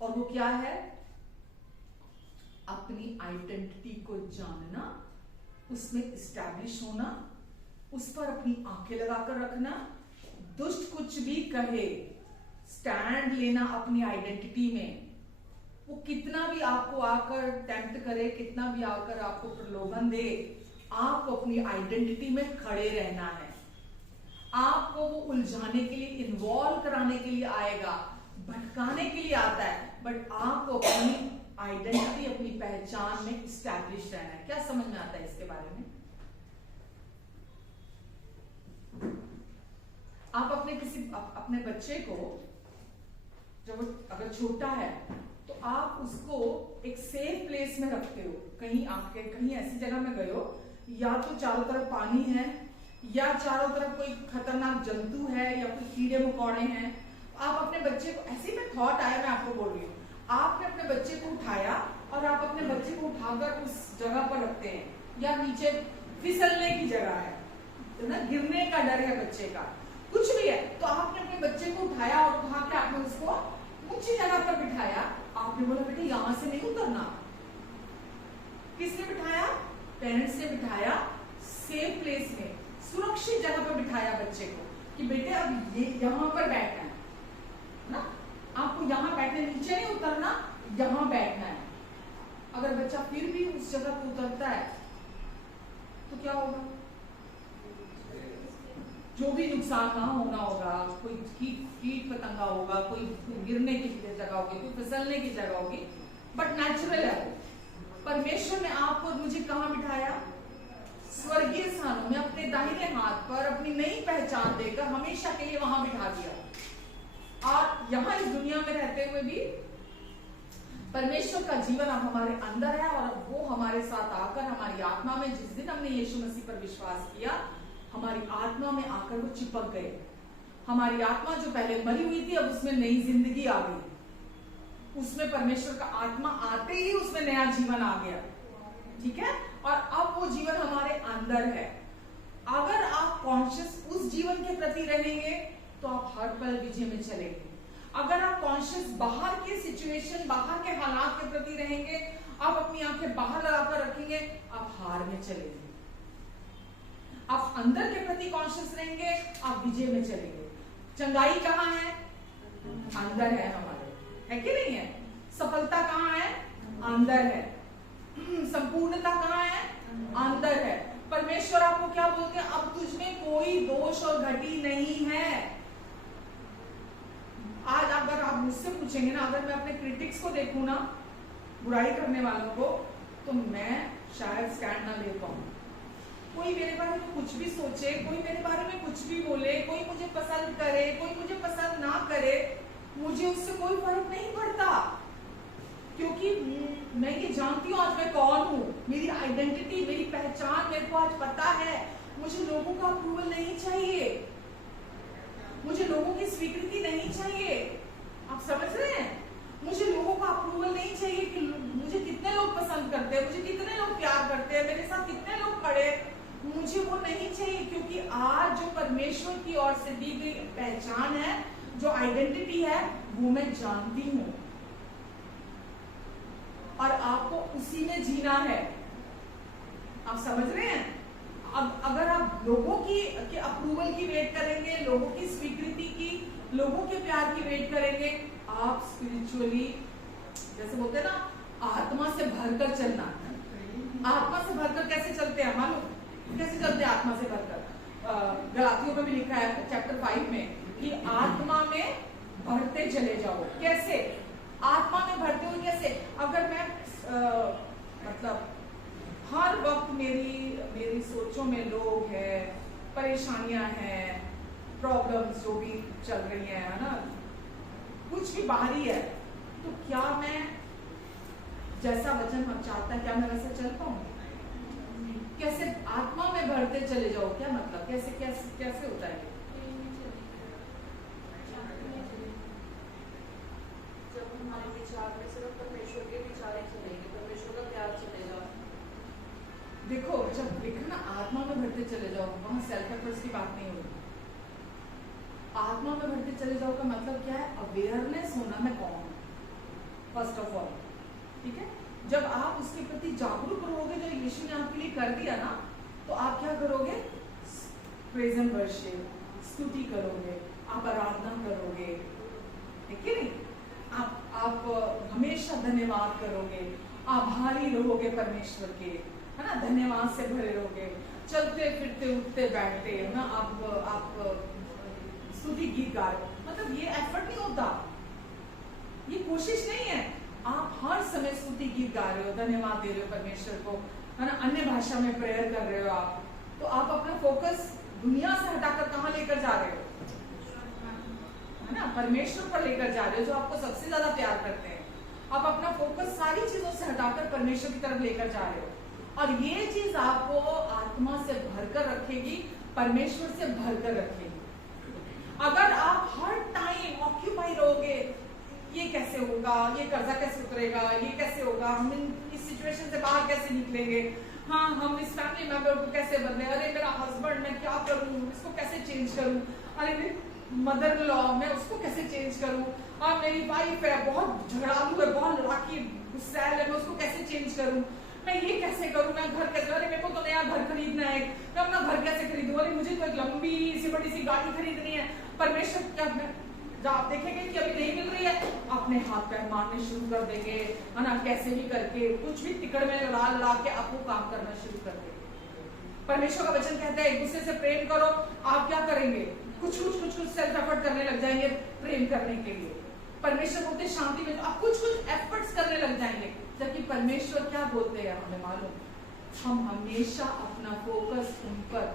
और वो क्या है? अपनी आइडेंटिटी को जानना, उसमें इस्टेब्लिश होना, उस पर अपनी आंखें लगाकर रखना। दुष्ट कुछ भी कहे, स्टैंड लेना अपनी आइडेंटिटी में। वो कितना भी आपको आकर टेम्प्ट करे, कितना भी आकर आपको प्रलोभन दे, आपको अपनी आइडेंटिटी में खड़े रहना है। आपको वो उलझाने के लिए, इन्वॉल्व कराने के लिए आएगा, भटकाने के लिए आता है, बट आपको अपनी आइडेंटिटी, अपनी पहचान में इस्टेब्लिश रहना है। क्या समझ में आता है इसके बारे में? आप अपने बच्चे को, जब अगर छोटा है, तो आप उसको एक सेफ प्लेस में रखते हो। कहीं ऐसी जगह में गए हो, या तो चारों तरफ पानी है, या चारों तरफ कोई खतरनाक जंतु है, या कोई कीड़े मकोड़े हैं। आप अपने बच्चे को, ऐसे में थॉट आया, मैं आपको बोल रही हूँ, आपने अपने बच्चे को उठाया और आप अपने बच्चे को उठाकर उस जगह पर रखते हैं, या नीचे फिसलने की जगह है ना, गिरने का डर है बच्चे का, कुछ भी है, तो आपने अपने बच्चे को उठाया और उठा के आपने उसको ऊंची जगह पर बिठाया। आपने बोला, बेटे यहां से नहीं उतरना। किसने बिठाया? पेरेंट्स ने बिठाया, सेफ प्लेस में, सुरक्षित जगह पर बिठाया बच्चे को, कि बेटे अब ये यहां पर बैठना है ना, आपको यहां बैठने, नीचे नहीं उतरना, यहां बैठना है। अगर बच्चा फिर भी उस जगह पर उतरता है तो क्या होगा? जो भी नुकसान ना होना होगा, कोई कीट पतंगा होगा, कोई गिरने की जगह होगी, कोई फिसलने की जगह होगी, बट नेचुरल है। परमेश्वर ने आपको और मुझे कहां बिठाया? स्वर्गीय स्थानों में, अपने दाहिने हाथ पर अपनी नई पहचान देकर हमेशा के लिए वहां बिठा दिया। और यहां इस दुनिया में रहते हुए भी परमेश्वर का जीवन अब हमारे अंदर है, और वो हमारे साथ आकर हमारी आत्मा में, जिस दिन हमने यीशु मसीह पर विश्वास किया, हमारी आत्मा में आकर वो चिपक गए। हमारी आत्मा जो पहले मरी हुई थी, अब उसमें नई जिंदगी आ गई। उसमें परमेश्वर का आत्मा आते ही उसमें नया जीवन आ गया, ठीक है। और अब वो जीवन हमारे अंदर है। अगर आप कॉन्शियस उस जीवन के प्रति रहेंगे तो आप हर पल विजय में चलेंगे। अगर आप कॉन्शियस बाहर की सिचुएशन, बाहर के हालात के प्रति रहेंगे, आप अपनी आंखें बाहर लगाकर रखेंगे, आप हार में चलेंगे। आप अंदर के प्रति कॉन्शियस रहेंगे, आप विजय में चलेंगे। चंगाई कहाँ है? अंदर है हमारे, है कि नहीं है? सफलता कहाँ है? अंदर है। संपूर्णता कहाँ है? अंदर है। परमेश्वर आपको क्या बोलते हैं? अब तुझमें कोई दोष और घटी नहीं है। आज अगर आप मुझसे पूछेंगे ना, अगर मैं अपने क्रिटिक्स को देखूं ना, बुराई करने वालों को, तो मैं शायद स्टैंड ना ले पाऊं। कोई मेरे बारे में कुछ भी सोचे, कोई मेरे बारे में कुछ भी बोले, कोई मुझे पसंद करे, कोई मुझे पसंद ना करे, मुझे उससे कोई फर्क नहीं पड़ता, क्योंकि मैं ये जानती हूँ आज मैं कौन हूँ, मेरी आइडेंटिटी, मेरी पहचान मेरे को आज पता है। मुझे लोगों का अप्रूवल नहीं चाहिए, मुझे लोगों की स्वीकृति नहीं चाहिए। आप समझ रहे हैं? मुझे लोगों का अप्रूवल नहीं चाहिए कि मुझे कितने लोग पसंद करते हैं, मुझे कितने लोग प्यार करते हैं, मेरे साथ कितने लोग खड़े, मुझे वो नहीं चाहिए। क्योंकि आज जो परमेश्वर की ओर से दी गई पहचान है, जो आइडेंटिटी है, वो मैं जानती हूँ और आपको उसी में जीना है। आप समझ रहे हैं? अब अगर आप लोगों की अप्रूवल की वेट करेंगे, लोगों की स्वीकृति की, लोगों के प्यार की वेट करेंगे, आप स्पिरिचुअली, जैसे बोलते हैं ना, आत्मा से भरकर चलना। आत्मा से भरकर कैसे चलते हैं मालूम? कैसे चलते हैं आत्मा से भरकर? गलातियों में भी लिखा है चैप्टर 5 में कि आत्मा में भरते चले जाओ। कैसे आत्मा में भरते हुए? कैसे? अगर मैं मतलब हर वक्त मेरी सोचों में लोग हैं, परेशानियां हैं, प्रॉब्लम्स जो भी चल रही हैं, है ना, कुछ भी बाहरी है, तो क्या मैं जैसा वचन हम चाहता है, क्या मैं वैसे चल पाऊंगी? कैसे आत्मा में बढ़ते चले जाओ? क्या मतलब? कैसे कैसे कैसे होता है? जब हमारे विचार में सिर्फ परमेश्वर के विचार ही चलेंगे, परमेश्वर का प्यार चलेगा। देखो, जब लिखा ना आत्मा में बढ़ते चले जाओ, वहां सेल्फ एफर्ट्स की बात नहीं होगी। आत्मा में बढ़ते चले जाओ का मतलब क्या है? अवेयरनेस होना मैं कौन हूं, फर्स्ट ऑफ ऑल। ठीक है? जब आप उसके प्रति जागरूक रहोगे, जो यीशु ने आपके लिए कर दिया ना, तो आप क्या करोगे? प्रेज एंड वर्शिप, स्तुति करोगे, आप आराधना करोगे, ठीक है नहीं? आप हमेशा धन्यवाद करोगे, आभारी रहोगे परमेश्वर के, है ना, धन्यवाद से भरे रहोगे, चलते फिरते उठते बैठते, है ना, आप स्तुति गीत गा रहे हो। मतलब ये एफर्ट नहीं होता, ये कोशिश नहीं है, आप हर समय स्तुति गीत गा रहे हो, धन्यवाद दे रहे हो परमेश्वर को, है ना, अन्य भाषा में प्रेयर कर रहे हो आप, तो आप अपना फोकस दुनिया से हटाकर कहाँ लेकर जा रहे हो? है ना, परमेश्वर पर लेकर जा रहे हो, जो आपको सबसे ज्यादा प्यार करते हैं। आप अपना फोकस सारी चीजों से हटाकर परमेश्वर की तरफ लेकर जा रहे हो, और ये चीज आपको आत्मा से भरकर रखेगी, परमेश्वर से भरकर रखेगी। अगर आप हर टाइम ऑक्यूपाई रहोगे, ये कैसे होगा, ये कर्जा कैसे उतरेगा, ये कैसे होगा, हम इस सिचुएशन से बाहर कैसे निकलेंगे, हाँ हम इस फैमिली मेंबर को कैसे बदले, अरे मेरा हस्बैंड मैं क्या करूँ, इसको कैसे चेंज करूँ, अरे मेरी मदर इन लॉ मैं उसको कैसे चेंज करूँ, और मेरी वाइफ है बहुत झगड़ालू है, बहुत लड़ाकी गुस्सैल है, मैं उसको कैसे चेंज करूँ, मैं ये कैसे करूँ, मैं घर कैसे, अरे मेरे को तो नया घर खरीदना है, मैं अपना घर कैसे खरीदूँ, अरे मुझे तो एक लंबी सी बड़ी सी गाड़ी खरीदनी है। परमेश्वर क्या, जब आप देखेंगे कि अभी नहीं मिल रही है, अपने हाथ पैर मारने शुरू कर देंगे, है ना, कैसे भी करके कुछ भी तिकड़ में लड़ा के आपको काम करना शुरू कर देंगे। परमेश्वर का वचन कहता है एक दूसरे से प्रेम करो। आप क्या करेंगे? कुछ सेल्फ एफर्ट करने लग जाएंगे प्रेम करने के लिए। परमेश्वर बोलते शांति में, तो आप कुछ एफर्ट्स करने लग जाएंगे, जबकि परमेश्वर क्या बोलते हैं हमें मालूम? हम हमेशा अपना फोकस उन पर,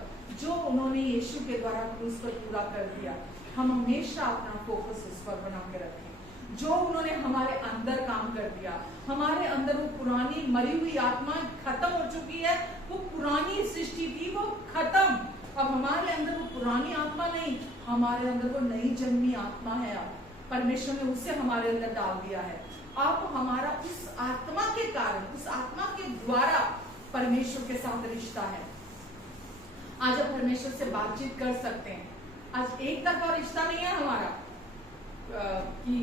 जो उन्होंने यीशु के द्वारा क्रूस पर पूरा कर दिया, हम हमेशा अपना फोकस उस पर बना के रखें। जो उन्होंने हमारे अंदर काम कर दिया, हमारे अंदर वो पुरानी मरी हुई आत्मा खत्म हो चुकी है, वो पुरानी सृष्टि थी वो खत्म, अब हमारे अंदर वो पुरानी आत्मा नहीं, हमारे अंदर वो नई जन्मी आत्मा है। अब परमेश्वर ने उसे हमारे अंदर डाल दिया है। अब हमारा उस आत्मा के कारण, उस आत्मा के द्वारा परमेश्वर के साथ रिश्ता है। आज हम परमेश्वर से बातचीत कर सकते हैं। आज एक तरफा रिश्ता नहीं है हमारा कि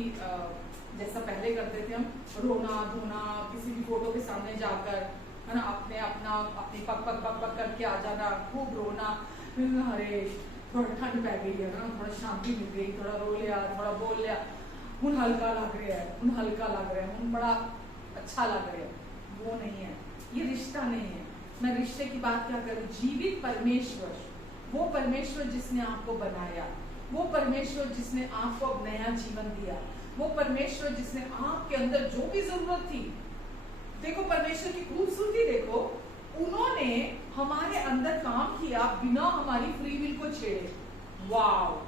जैसा पहले करते थे हम, रोना धोना, किसी भी फोटो के सामने जाकर, है ना, अपनी पक करके आ जाना, खूब रोना, अरे थोड़ा ठंड पै गई है ना, थोड़ा शांति मिल गई, थोड़ा रो लिया, थोड़ा बोल लिया, हुन हल्का लग रहा है, हुन हल्का लग रहा है, हुन बड़ा अच्छा लग रहा है। वो नहीं है, ये रिश्ता नहीं है। मैं रिश्ते की बात क्या करूं? जीवित परमेश्वर, वो परमेश्वर जिसने आपको बनाया, वो परमेश्वर जिसने आपको अब नया जीवन दिया, वो परमेश्वर जिसने आपके अंदर जो भी जरूरत थी, देखो परमेश्वर की खूबसूरती देखो, उन्होंने हमारे अंदर काम किया बिना हमारी फ्री विल को छेड़े। वाव!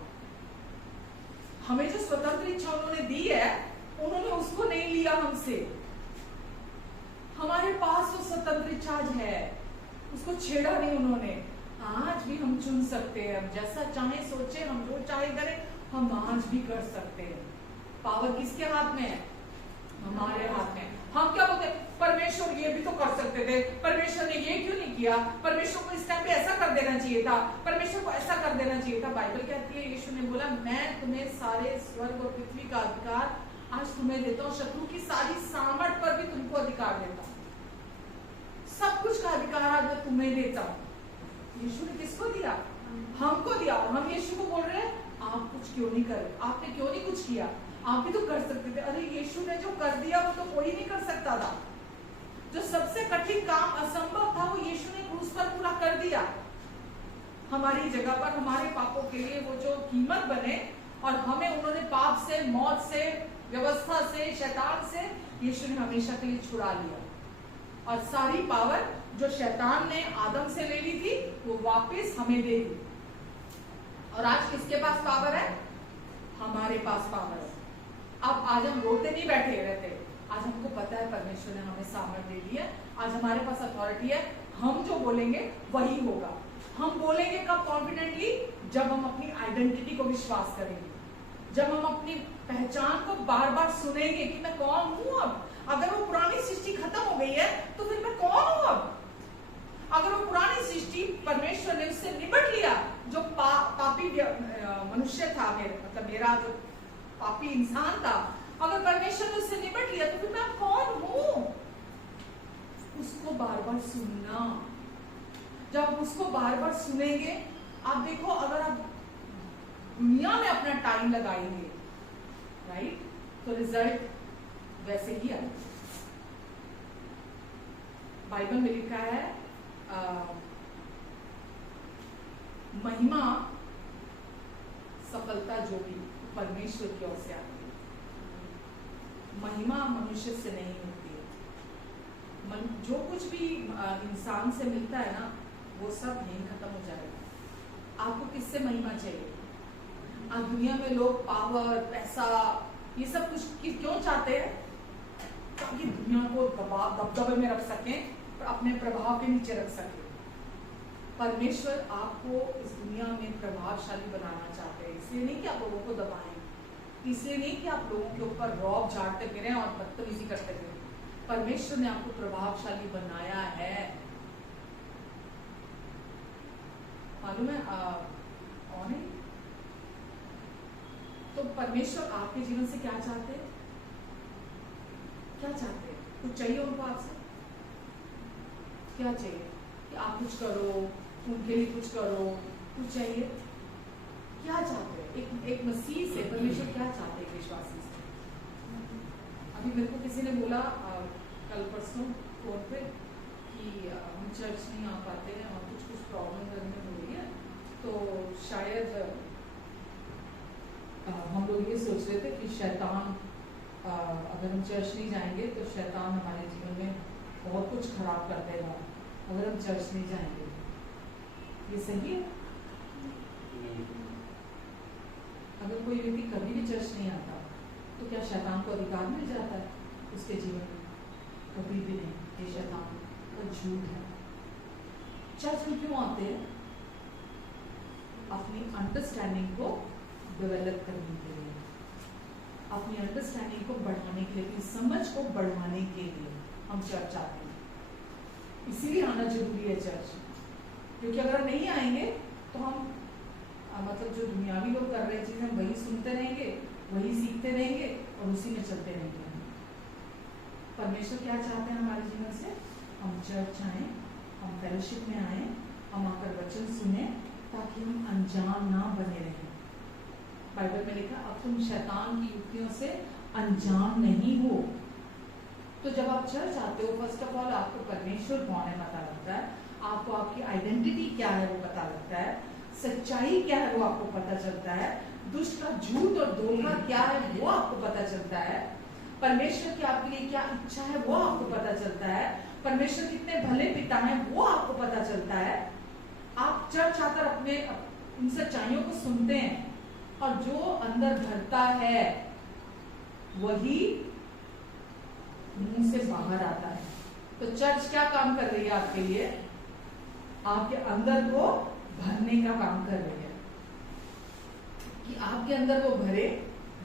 हमें जो स्वतंत्र इच्छा उन्होंने दी है, उन्होंने उसको नहीं लिया हमसे। हमारे पास वो स्वतंत्र इच्छा है, उसको छेड़ा नहीं उन्होंने। आज भी हम चुन सकते हैं, हम जैसा चाहे सोचे, हम जो चाहे करें, हम आज भी कर सकते हैं। पावर किसके हाथ में है? हमारे हाथ में। हम क्या बोलते हैं, परमेश्वर ये भी तो कर सकते थे, परमेश्वर ने ये क्यों नहीं किया, परमेश्वर को इस टाइम पे ऐसा कर देना चाहिए था, परमेश्वर को ऐसा कर देना चाहिए था। बाइबल कहती है, यीशु ने बोला, मैं तुम्हें सारे स्वर्ग और पृथ्वी का अधिकार आज तुम्हें देता हूँ, शत्रु की सारी सामर्थ पर भी तुमको अधिकार देता हूँ, सब कुछ का अधिकार आज मैं तुम्हें देता हूँ। यीशु ने किसको दिया? हमको दिया। और हम यीशु को बोल रहे हैं, आप कुछ क्यों नहीं करे, आपने क्यों नहीं कुछ किया, आप भी तो कर सकते थे। अरे यीशु ने जो कर दिया वो तो कोई नहीं कर सकता था। जो सबसे कठिन काम असंभव था, वो यीशु ने क्रूस पर पूरा कर दिया हमारी जगह पर, हमारे पापों के लिए वो जो कीमत बने, और हमें उन्होंने पाप से, मौत से, व्यवस्था से, शैतान से यीशु ने हमेशा के लिए छुड़ा लिया। और सारी पावर जो शैतान ने आदम से ले ली थी, वो वापस हमें दे दी। और आज किसके पास पावर है? हमारे पास पावर है। अब आज हम रोते नहीं बैठे रहते, आज हमको पता है परमेश्वर ने हमें सामर्थ्य दे दी है, आज हमारे पास अथॉरिटी है, हम जो बोलेंगे वही होगा। हम बोलेंगे कब? कॉन्फिडेंटली, जब हम अपनी आइडेंटिटी को विश्वास करेंगे, जब हम अपनी पहचान को बार बार सुनेंगे कि मैं कौन हूं। अब अगर वो पुरानी सृष्टि खत्म हो गई है तो फिर मैं कौन हूं अब? अगर वो पुरानी सृष्टि परमेश्वर ने उससे निपट लिया, जो पापी मनुष्य था, मतलब मेरा जो पापी इंसान था, अगर परमेश्वर ने उससे निपट लिया तो फिर मैं कौन हूं? उसको बार बार सुनना। जब उसको बार बार सुनेंगे, आप देखो, अगर आप दुनिया में अपना टाइम लगाएंगे, राइट, तो रिजल्ट वैसे ही आएगा। बाइबल में लिखा है, महिमा, सफलता जो भी परमेश्वर की ओर से आती है, महिमा मनुष्य से नहीं होती है। जो कुछ भी इंसान से मिलता है ना, वो सब यहीं खत्म हो जाएगा। आपको किससे महिमा चाहिए? आज दुनिया में लोग पावर, पैसा, ये सब कुछ क्यों चाहते हैं? ताकि दुनिया को दबदबे में रख सकें, अपने प्रभाव के नीचे रख सकें। परमेश्वर आपको इस दुनिया में प्रभावशाली बनाना चाहते हैं। इसलिए नहीं कि आप लोगों को दबाएं, इसलिए नहीं कि आप लोगों के ऊपर रौब झाड़ते फिरें और बदतमीजी करते फिरें। परमेश्वर ने आपको प्रभावशाली बनाया है। मालूम है कौन है? तो परमेश्वर आपके जीवन से क्या चाहते हैं? क्या चाहते हैं? कुछ चाहिए उनको आपसे? क्या चाहिए? कि आप कुछ करो, उनके लिए कुछ करो, कुछ चाहिए? क्या चाहते हैं? एक मसीह से परमेश्वर क्या चाहते हैं? विश्वासी से। अभी मेरे को किसी ने बोला कल परसों फोन पे कि हम चर्च नहीं आ पाते हैं और कुछ प्रॉब्लम घर में हो रही है, तो शायद हम लोग ये सोच रहे थे कि शैतान, अगर हम चर्च नहीं जाएंगे तो शैतान हमारे जीवन में बहुत कुछ खराब कर देगा अगर हम चर्च नहीं जाएंगे। ये सही है? अगर कोई व्यक्ति कभी भी चर्च नहीं आता तो क्या शैतान को अधिकार मिल जाता है उसके जीवन में? कभी भी नहीं। ये शैतान का झूठ है। चर्च में क्यों आते हैं? अपनी अंडरस्टैंडिंग को डेवलप करने के लिए, अपनी अंडरस्टैंडिंग को बढ़ाने के लिए, अपनी समझ को बढ़ाने के लिए हम चर्च आते हैं। इसीलिए आना जरूरी है चर्च, क्योंकि अगर नहीं आएंगे तो हम मतलब जो दुनियावी लोग कर रहे चीजें हम वही सुनते रहेंगे, वही सीखते रहेंगे और उसी में चलते रहेंगे। परमेश्वर क्या चाहते हैं हमारे जीवन से? हम चर्च आए, हम फेलोशिप में आए, हम आकर वचन सुने, ताकि हम अनजान ना बने रहें। बाइबल में लिखा, अब तुम शैतान की युक्तियों से अनजान नहीं हो। तो जब आप चर्च आते हो, फर्स्ट ऑफ ऑल आपको परमेश्वर कौन है पता लगता है, आपको आपकी आइडेंटिटी क्या है वो पता लगता है, सच्चाई क्या है वो आपको पता चलता है, दुष्ट का झूठ और धोखा क्या है वो आपको पता चलता है, परमेश्वर की आपके लिए क्या इच्छा है वो आपको पता चलता है, परमेश्वर कितने भले पिता हैं वो आपको पता चलता है। आप चर्च आकर अपने इन सच्चाइयों को सुनते हैं और जो अंदर भरता है वही मुंह से बाहर आता है। तो चर्च क्या काम कर रही है आपके लिए? आपके अंदर को भरने का काम कर रही है कि आपके अंदर वो भरे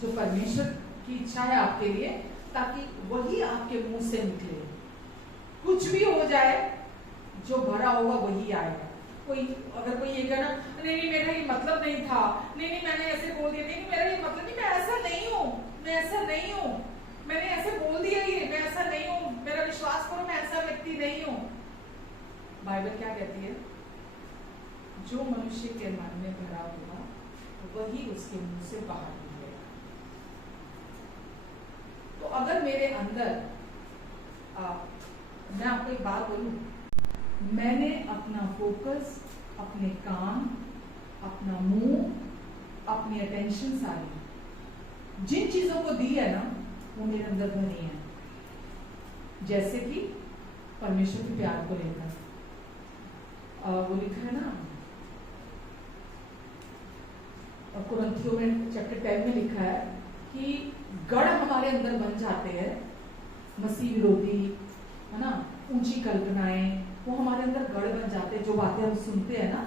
जो परमेश्वर की इच्छा है आपके लिए, ताकि वही आपके मुंह से निकले। कुछ भी हो जाए, जो भरा होगा वही आएगा। अगर कोई ये कहना नहीं नहीं मेरा ये मतलब नहीं था, नहीं नहीं मैंने ऐसे बोल दिया, नहीं मेरा ये मतलब नहीं, मैं ऐसा नहीं हूँ, मैं ऐसा नहीं हूँ, मैंने ऐसे बोल दिया ही, मैं ऐसा नहीं हूँ, मेरा विश्वास करो मैं ऐसा व्यक्ति नहीं हूँ। बाइबल क्या कहती है? जो मनुष्य के मन में भरा होगा वही उसके मुंह से बाहर निकलेगा। तो अगर मेरे अंदर मैं आपको एक बात बोलूं, मैंने अपना फोकस, अपने कान, अपना मुंह, अपनी अटेंशन सारी जिन चीजों को दी है ना वो मेरे अंदर भरी है। जैसे कि परमेश्वर के प्यार को लेकर वो लिखा है ना, और कुरिन्थियों में चैप्टर 10 में लिखा है कि गढ़ हमारे अंदर बन जाते हैं, मसीह विरोधी है ना, ऊंची कल्पनाएं, वो हमारे अंदर गढ़ बन जाते हैं। जो बातें हम सुनते हैं ना,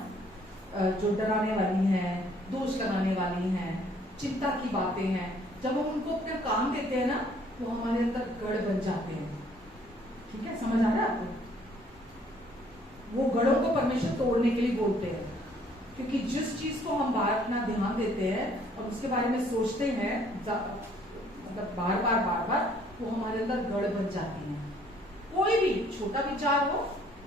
जो डराने वाली हैं, दोष लगाने वाली हैं, चिंता की बातें हैं, जब हम उनको अपने काम देते हैं ना, वो हमारे अंदर गढ़ बन जाते हैं। ठीक है, समझ आ रहा है आपको? वो गढ़ों को परमेश्वर तोड़ने के लिए बोलते हैं, क्योंकि जिस चीज को हम बार अपना ध्यान देते हैं और उसके बारे में सोचते हैं मतलब बार बार वो हमारे अंदर गढ़ बन जाती है। कोई भी छोटा विचार हो,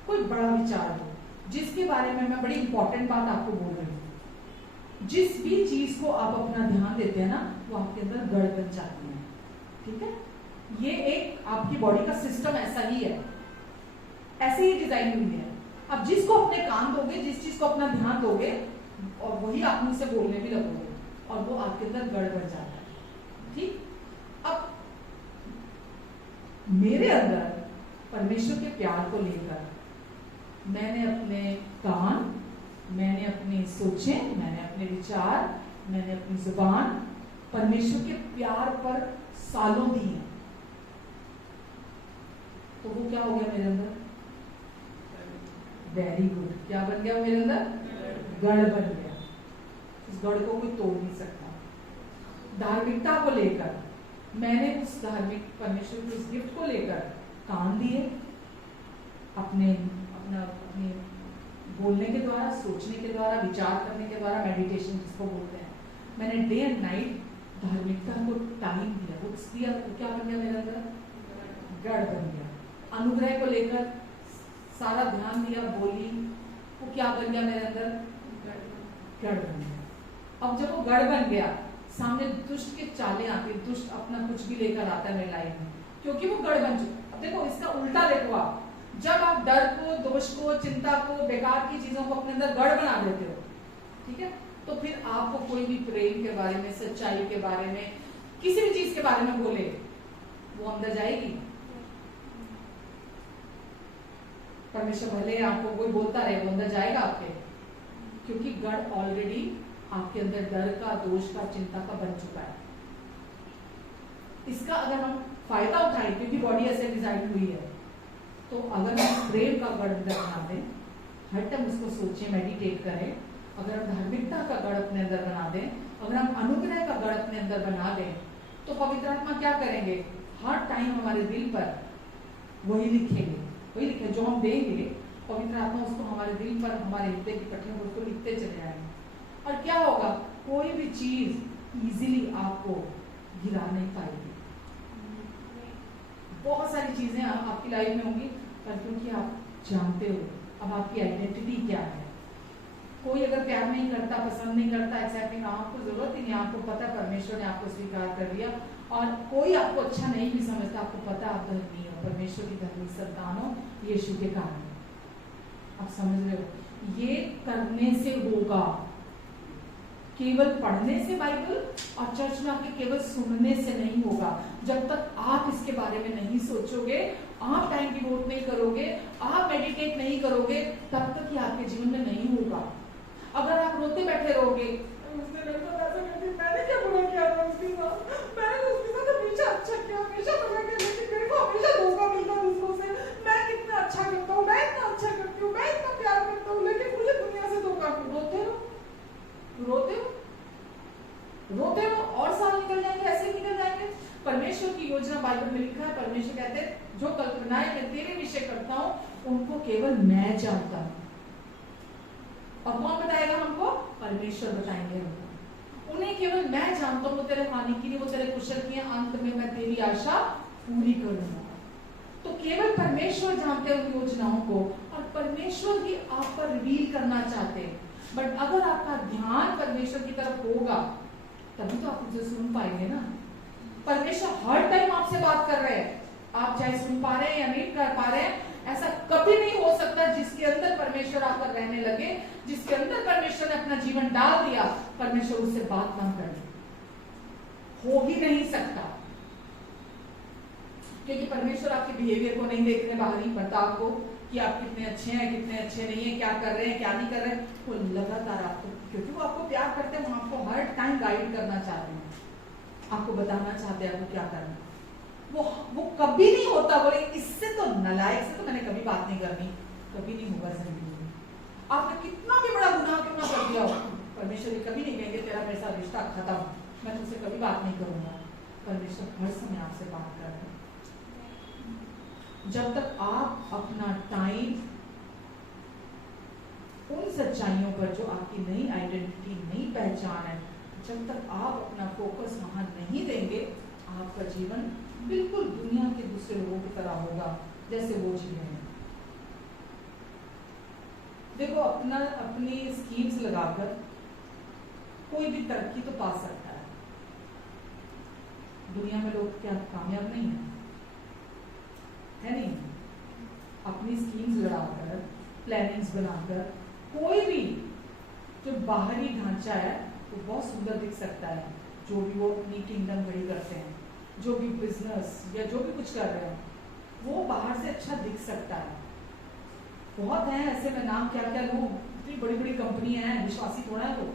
कोई बड़ा विचार हो, जिसके बारे में मैं बड़ी इंपॉर्टेंट बात आपको बोल रही हूँ, जिस भी चीज को आप अपना ध्यान देते हैं ना वो आपके अंदर गढ़ बन जाती है। ठीक है, ये एक आपकी बॉडी का सिस्टम ऐसा ही है, ऐसे ही डिजाइन हुई है। अब जिसको अपने कान दोगे, जिस चीज को अपना dem दोगे, और वही आप मुंह से बोलने भी लगोगे और वो आपके अंदर गढ़ बन जाता है। ठीक, अब मेरे अंदर परमेश्वर के प्यार को लेकर मैंने अपने कान, मैंने अपनी सोचें, मैंने अपने विचार, मैंने अपनी जुबान परमेश्वर के प्यार पर सालों दी है। तो वो क्या हो गया मेरे अंदर? वेरी गुड, क्या बन गया मेरे अंदर? गढ़ बन गया। इस गढ़ को कोई तोड़ नहीं सकता। धार्मिकता को लेकर मैंने उस धार्मिक परमेश्वर के उस गिफ्ट को लेकर कान दिए, अपने बोलने के द्वारा, सोचने के द्वारा, विचार करने के द्वारा, मेडिटेशन जिसको बोलते हैं, मैंने डे एंड नाइट धार्मिकता को टाइम दिया, बुक्स दिया। तो क्या बन गया मेरे अंदर? गढ़ बन गया। अनुग्रह को लेकर सारा ध्यान दिया, बोली, वो क्या बन गया मेरे अंदर? गढ़ बन गया। अब जब वो गढ़ बन गया, सामने दुष्ट के चालें आती, दुष्ट अपना कुछ भी लेकर आता है मेरी लाइफ में, क्योंकि वो गढ़ बन चुका। अब देखो इसका उल्टा देखो, आप जब आप डर को, दोष को, चिंता को, बेकार की चीजों को अपने अंदर गढ़ बना देते हो, ठीक है, तो फिर आपको कोई भी प्रेम के बारे में, सच्चाई के बारे में, किसी भी चीज के बारे में बोले, वो अंदर जाएगी? परमेश्वर भले आपको कोई बोलता रहे, वो अंदर जाएगा आपके? क्योंकि गढ़ ऑलरेडी आपके अंदर डर का, दोष का, चिंता का बन चुका है। इसका अगर हम फायदा उठाएं, क्योंकि बॉडी ऐसे डिजाइन हुई है, तो अगर हम प्रेम का गढ़ अंदर बना दें, हर टाइम उसको सोचें, मेडिटेट करें, अगर हम धार्मिकता का गढ़ अपने अंदर बना दें, अगर हम अनुग्रह का गढ़ अपने अंदर बना दें, तो पवित्र आत्मा क्या करेंगे? हर टाइम हमारे दिल पर वही लिखेंगे, वही लिखे जो हम देंगे, पवित्र आत्मा उसको हमारे दिल पर, हमारे हृदय के पटल पर उसको लिखते चले आएंगे। और क्या होगा? कोई भी चीज इजीली आपको गिरा नहीं पाएगी। बहुत सारी चीजें आपकी लाइफ में होंगी, पर क्योंकि आप जानते हो अब आपकी आइडेंटिटी क्या है। कोई अगर प्यार नहीं करता, पसंद नहीं करता, एक्सेप्ट नहीं, आपको जरूरत ही नहीं, आपको पता परमेश्वर ने आपको स्वीकार कर लिया, और कोई आपको अच्छा नहीं भी समझता, आपको पता आप धर्मी हो, परमेश्वर की धर्मी संतान हो यीशु के कारण। आप समझ रहे हो? ये करने से होगा, केवल पढ़ने से बाइबल और चर्च में आके केवल सुनने से नहीं होगा। जब तक आप इसके बारे में नहीं सोचोगे, आप टाइम डिवोट नहीं करोगे, आप मेडिटेट नहीं करोगे, तब तक ये आपके जीवन में नहीं होगा। अगर आप रोते बैठे रहोगे, उसने मेरे साथ ऐसा कर दिया, मैंने क्या बुरा किया था उसके साथ, मैंने तो उसके साथ हमेशा अच्छा किया, हमेशा बुरा किया, लेकिन मेरे को हमेशा धोखा मिलता दूसरों से, मैं कितना अच्छा करता हूँ, मैं इतना अच्छा करती हूँ, मैं इतना प्यार करता हूँ, लेकिन मुझे दुनिया से धोखा। रोते हो और साल निकल जाएंगे, ऐसे निकल जाएंगे। परमेश्वर की योजना बाइबल में लिखा है, परमेश्वर कहते हैं जो कल्पनाएं मैं तेरे विषय करता हूँ उनको केवल मैं जानता हूँ। और कौन बताएगा हमको? परमेश्वर बताएंगे हमको। उन्हें केवल मैं जानता हूँ, वो तेरे हानि की नहीं, वो तेरे कुशल की है, अंत में मैं तेरी आशा पूरी करूंगा। तो केवल परमेश्वर जानते हैं उन योजनाओं को, और परमेश्वर भी आप पर रिवील करना चाहते हैं। बट अगर आपका ध्यान परमेश्वर की तरफ होगा तभी तो आप मुझे सुन पाएंगे ना। परमेश्वर हर टाइम आपसे बात कर रहे हैं, आप चाहे सुन पा रहे हैं या नहीं कर पा रहे हैं, ऐसा कभी नहीं हो सकता जिसके अंदर परमेश्वर आकर रहने लगे, जिसके अंदर परमेश्वर ने अपना जीवन डाल दिया, परमेश्वर उससे बात ना करे, हो ही नहीं सकता। क्योंकि परमेश्वर आपके बिहेवियर को नहीं देख रहे, बाहरी बर्ताव को, कि आप कितने अच्छे हैं, कितने अच्छे नहीं है, क्या कर रहे हैं, क्या नहीं कर रहे हैं। वो लगातार आपको, क्योंकि वो आपको प्यार करते हैं, वो आपको हर टाइम गाइड करना चाहते हैं, आपको बताना चाहते हैं आपको क्या करना। वो कभी नहीं होता बोले इससे तो नालायक से तो मैंने कभी बात नहीं करनी, कभी नहीं होगा जिंदगी में। आपने कितना भी बड़ा गुनाह क्यों ना कर दिया हो, परमेश्वर कभी नहीं कहेंगे तेरा मेरे साथ रिश्ता खत्म, मैं तुझसे कभी बात नहीं करूंगा। परमेश्वर हर समय आपसे बात कर रहे हैं। जब तक आप अपना टाइम उन सच्चाइयों पर जो आपकी नई आइडेंटिटी, नई पहचान है, जब तक आप अपना फोकस वहां नहीं देंगे, आपका जीवन बिल्कुल दुनिया के दूसरे लोगों की तरह होगा जैसे वो जी रहे हैं। देखो, अपनी स्कीम्स लगाकर कोई भी तरक्की तो पा सकता है। दुनिया में लोग क्या कामयाब नहीं है नहीं? अपनी स्कीम्स लगाकर, प्लानिंग्स बनाकर कोई भी जो बाहरी ढांचा है वो बहुत सुंदर दिख सकता है। जो भी वो अपनी किंगडम खड़ी करते हैं, जो भी बिजनेस या जो भी कुछ कर रहे हैं, वो बाहर से अच्छा दिख सकता है। बहुत हैं ऐसे, मैं नाम क्या क्या लूं, इतनी बड़ी बड़ी कंपनी है, विश्वासी थोड़ा है वो,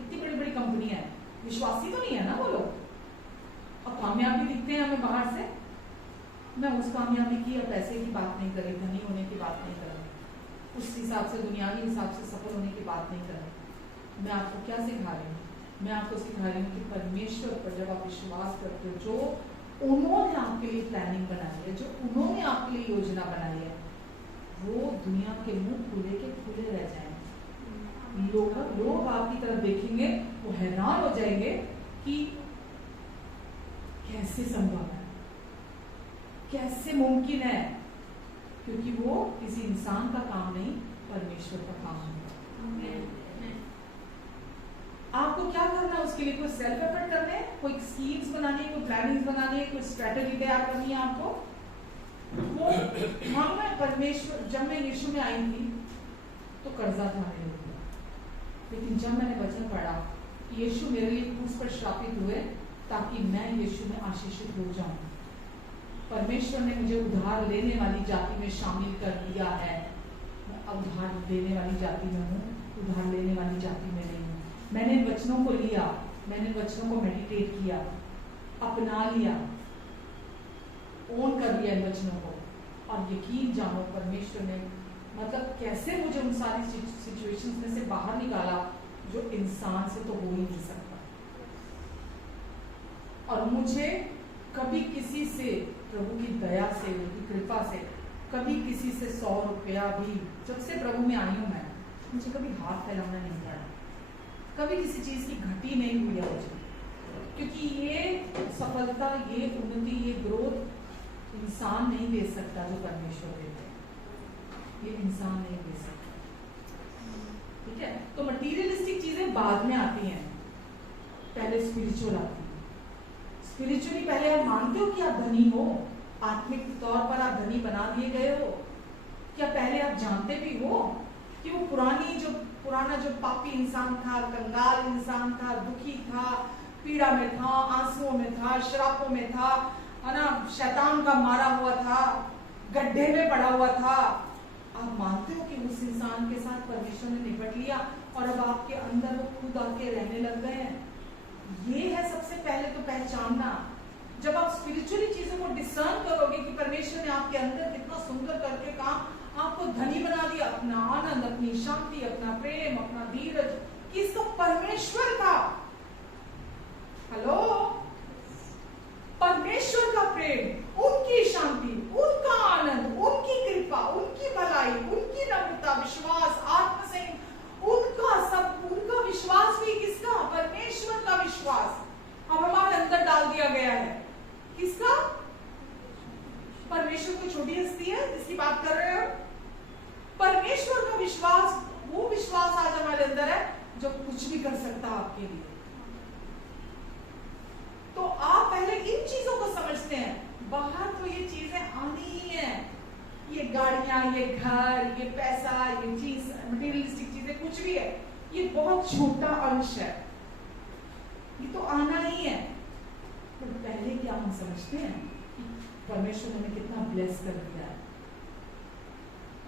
इतनी बड़ी बड़ी कंपनी है, विश्वासी तो नहीं है ना वो लोग, और कामयाब भी दिखते हैं हमें बाहर से। मैं उस कामयाबी की या पैसे की बात नहीं कर रही, धनी होने की बात नहीं कर रही, उस हिसाब से दुनियावी हिसाब से सफल होने की बात नहीं कर रही। मैं आपको क्या सिखा रही हूँ? मैं आपको सिखा रही हूँ कि परमेश्वर पर जब आप विश्वास करते हो, जो उन्होंने आपके लिए प्लानिंग बनाई है, जो उन्होंने आपके लिए योजना बनाई है, वो दुनिया के मुंह खुले के खुले रह जाएंगे। लोग आपकी तरफ देखेंगे, वो हैरान हो जाएंगे कि कैसे संभव है, कैसे मुमकिन है, क्योंकि वो किसी इंसान का काम नहीं, परमेश्वर का काम है। आपको क्या करना है उसके लिए? कोई सेल्फ एफर्ट करने हैं, कोई स्कीम्स बनानी है, कोई प्लानिंग्स बनानी है, कोई स्ट्रेटेजी तैयार करनी है आपको। वो मांगना है परमेश्वर। जब मैं यीशु में आई थी तो कर्जा था मेरे ऊपर, लेकिन जब मैंने वचन पढ़ा, यीशु मेरे लिए क्रूस पर श्रापित हुए ताकि मैं यीशु में आशीषित हो जाऊं। परमेश्वर ने मुझे उधार लेने वाली जाति में शामिल कर दिया है। मैं उधार देने वाली जाति में हूँ, उधार लेने वाली जाति में नहीं हूँ। मैंने इन वचनों को लिया, मैंने वचनों को मेडिटेट किया, अपना लिया, ओन कर लिया इन वचनों को, और यकीन जानो परमेश्वर ने मतलब कैसे मुझे उन सारी सिचुएशंस में से बाहर निकाला जो इंसान से तो हो ही नहीं सकता। और मुझे कभी किसी से, प्रभु की दया से, उनकी कृपा से, कभी किसी से 100 रुपया भी, जब से प्रभु में आई हूं मैं, मुझे कभी हाथ फैलाना नहीं पड़ा, कभी किसी चीज की घटी नहीं हुई है मुझे, क्योंकि ये सफलता, ये उन्नति, ये ग्रोथ इंसान नहीं दे सकता जो परमेश्वर देते हैं, ये इंसान नहीं दे सकता। ठीक है, तो मटीरियलिस्टिक चीजें बाद में आती हैं, पहले स्पिरिचुअल आती है। स्पिरिचुअली पहले आप मानते हो कि आप धनी हो, आत्मिक तौर पर आप धनी बना दिए गए हो? क्या पहले आप जानते भी हो कि वो पुरानी जो पुराना जो पापी इंसान था, कंगाल इंसान था, दुखी था, पीड़ा में था, आंसुओं में था, श्रापों में था, है ना, शैतान का मारा हुआ था, गड्ढे में पड़ा हुआ था, आप मानते हो कि उस इंसान के साथ परमेश्वर ने निपट लिया और अब आपके अंदर वो खुद आके रहने लग गए हैं। ये है सबसे पहले तो पहचानना। जब आप स्पिरिचुअली चीजों को डिसर्न करोगे कि परमेश्वर ने आपके अंदर कितना सुंदर करके काम आपको धनी बना दिया, अपना आनंद, अपनी शांति, अपना प्रेम, अपना धीरज, किसका? परमेश्वर का। हेलो, परमेश्वर का प्रेम, उनकी शांति, उनका आनंद, उनकी कृपा, उनकी भलाई, उनकी नम्रता, विश्वास, आत्मसंयम, उनका सब, उनका विश्वास भी किसका? परमेश्वर का विश्वास अब हमारे अंदर डाल दिया गया है। किसका? परमेश्वर कोई छोटी हस्ती है जिसकी बात कर रहे हो? परमेश्वर का विश्वास, वो विश्वास आज हमारे अंदर है जो कुछ भी कर सकता है आपके लिए। तो आप पहले इन चीजों को समझते हैं। बाहर तो ये चीजें आनी ही है, ये गाड़ियां, ये घर, ये पैसा, ये चीज, मटेरियलिस्टिक चीजें, कुछ भी है, ये बहुत छोटा अंश है, ये तो आना ही है। पर पहले क्या हम समझते हैं कि परमेश्वर हमें कितना ब्लेस कर दिया है।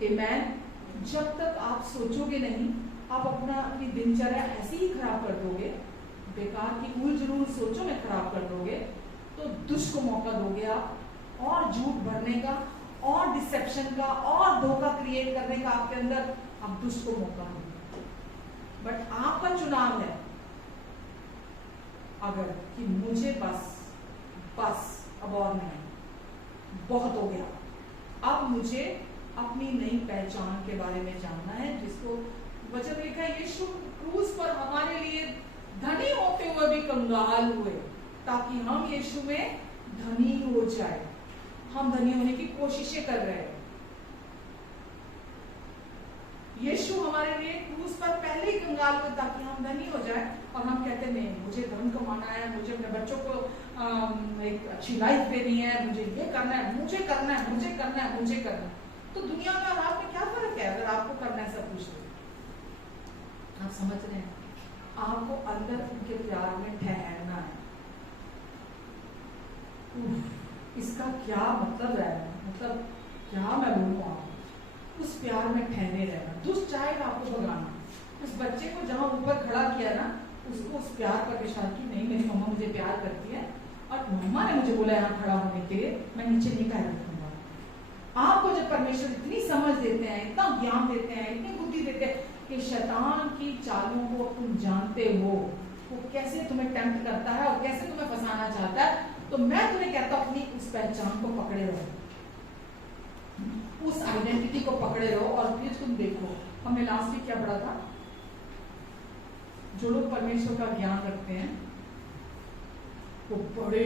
आमेन। जब तक आप सोचोगे नहीं, आप अपनी दिनचर्या ऐसे ही खराब कर दोगे, बेकार की उलझुल सोचों में खराब कर दोगे, तो दुष्ट को मौका दोगे आप, और झूठ भरने का, और डिसेप्शन का, और धोखा क्रिएट करने का आपके अंदर, आप दुष्ट को मौका दोगे। बट आपका चुनाव है अगर कि मुझे बस अब और नहीं, बहुत हो गया, अब मुझे अपनी नई पहचान के बारे में जानना है, जिसको वचन लिखा है, यीशु क्रूस पर हमारे लिए धनी होते हुए भी कंगाल हुए, ताकि हम यीशु में धनी हो जाए। हम धनी होने की कोशिशें कर रहे हैं। यीशु हमारे लिए क्रूस पर पहले ही कंगाल हुए ताकि हम धनी हो जाए, और हम कहते नहीं, मुझे धन कमाना है, मुझे अपने बच्चों को एक अच्छी लाइफ देनी है, मुझे ये करना है, मुझे करना है, मुझे करना है, मुझे करना है। तो दुनिया में और आप में क्या फर्क है? अगर आपको करना है सब कुछ, तो आप समझ रहे हैं, आपको अंदर उनके प्यार में ठहरना है। इसका क्या मतलब है? मतलब क्या मैं बोलूँ आपको, उस प्यार में ठहरे रहना। दुष्ट चाहेगा आपको भगाना। उस बच्चे को जहां ऊपर खड़ा किया ना, उसको उस प्यार पर विश्वास की, नहीं मेरी मम्मा मुझे प्यार करती है और मम्मा ने मुझे बोला यहाँ खड़ा होने के लिए, मैं नीचे नहीं पैर रखूंगा। आपको जब परमेश्वर इतनी समझ देते हैं, इतना ज्ञान देते हैं, इतनी बुद्धि देते हैं कि शैतान की चालों को तुम जानते हो, वो कैसे तुम्हें टेम्प्ट करता है और कैसे तुम्हें फंसाना चाहता है, तो मैं तुम्हें कहता हूँ अपनी उस पहचान को पकड़े रहो, उस आइडेंटिटी को पकड़े रहो। और फिर तुम देखो, हमने लास्ट वीक क्या पढ़ा था, जो लोग परमेश्वर का ज्ञान रखते हैं वो बड़े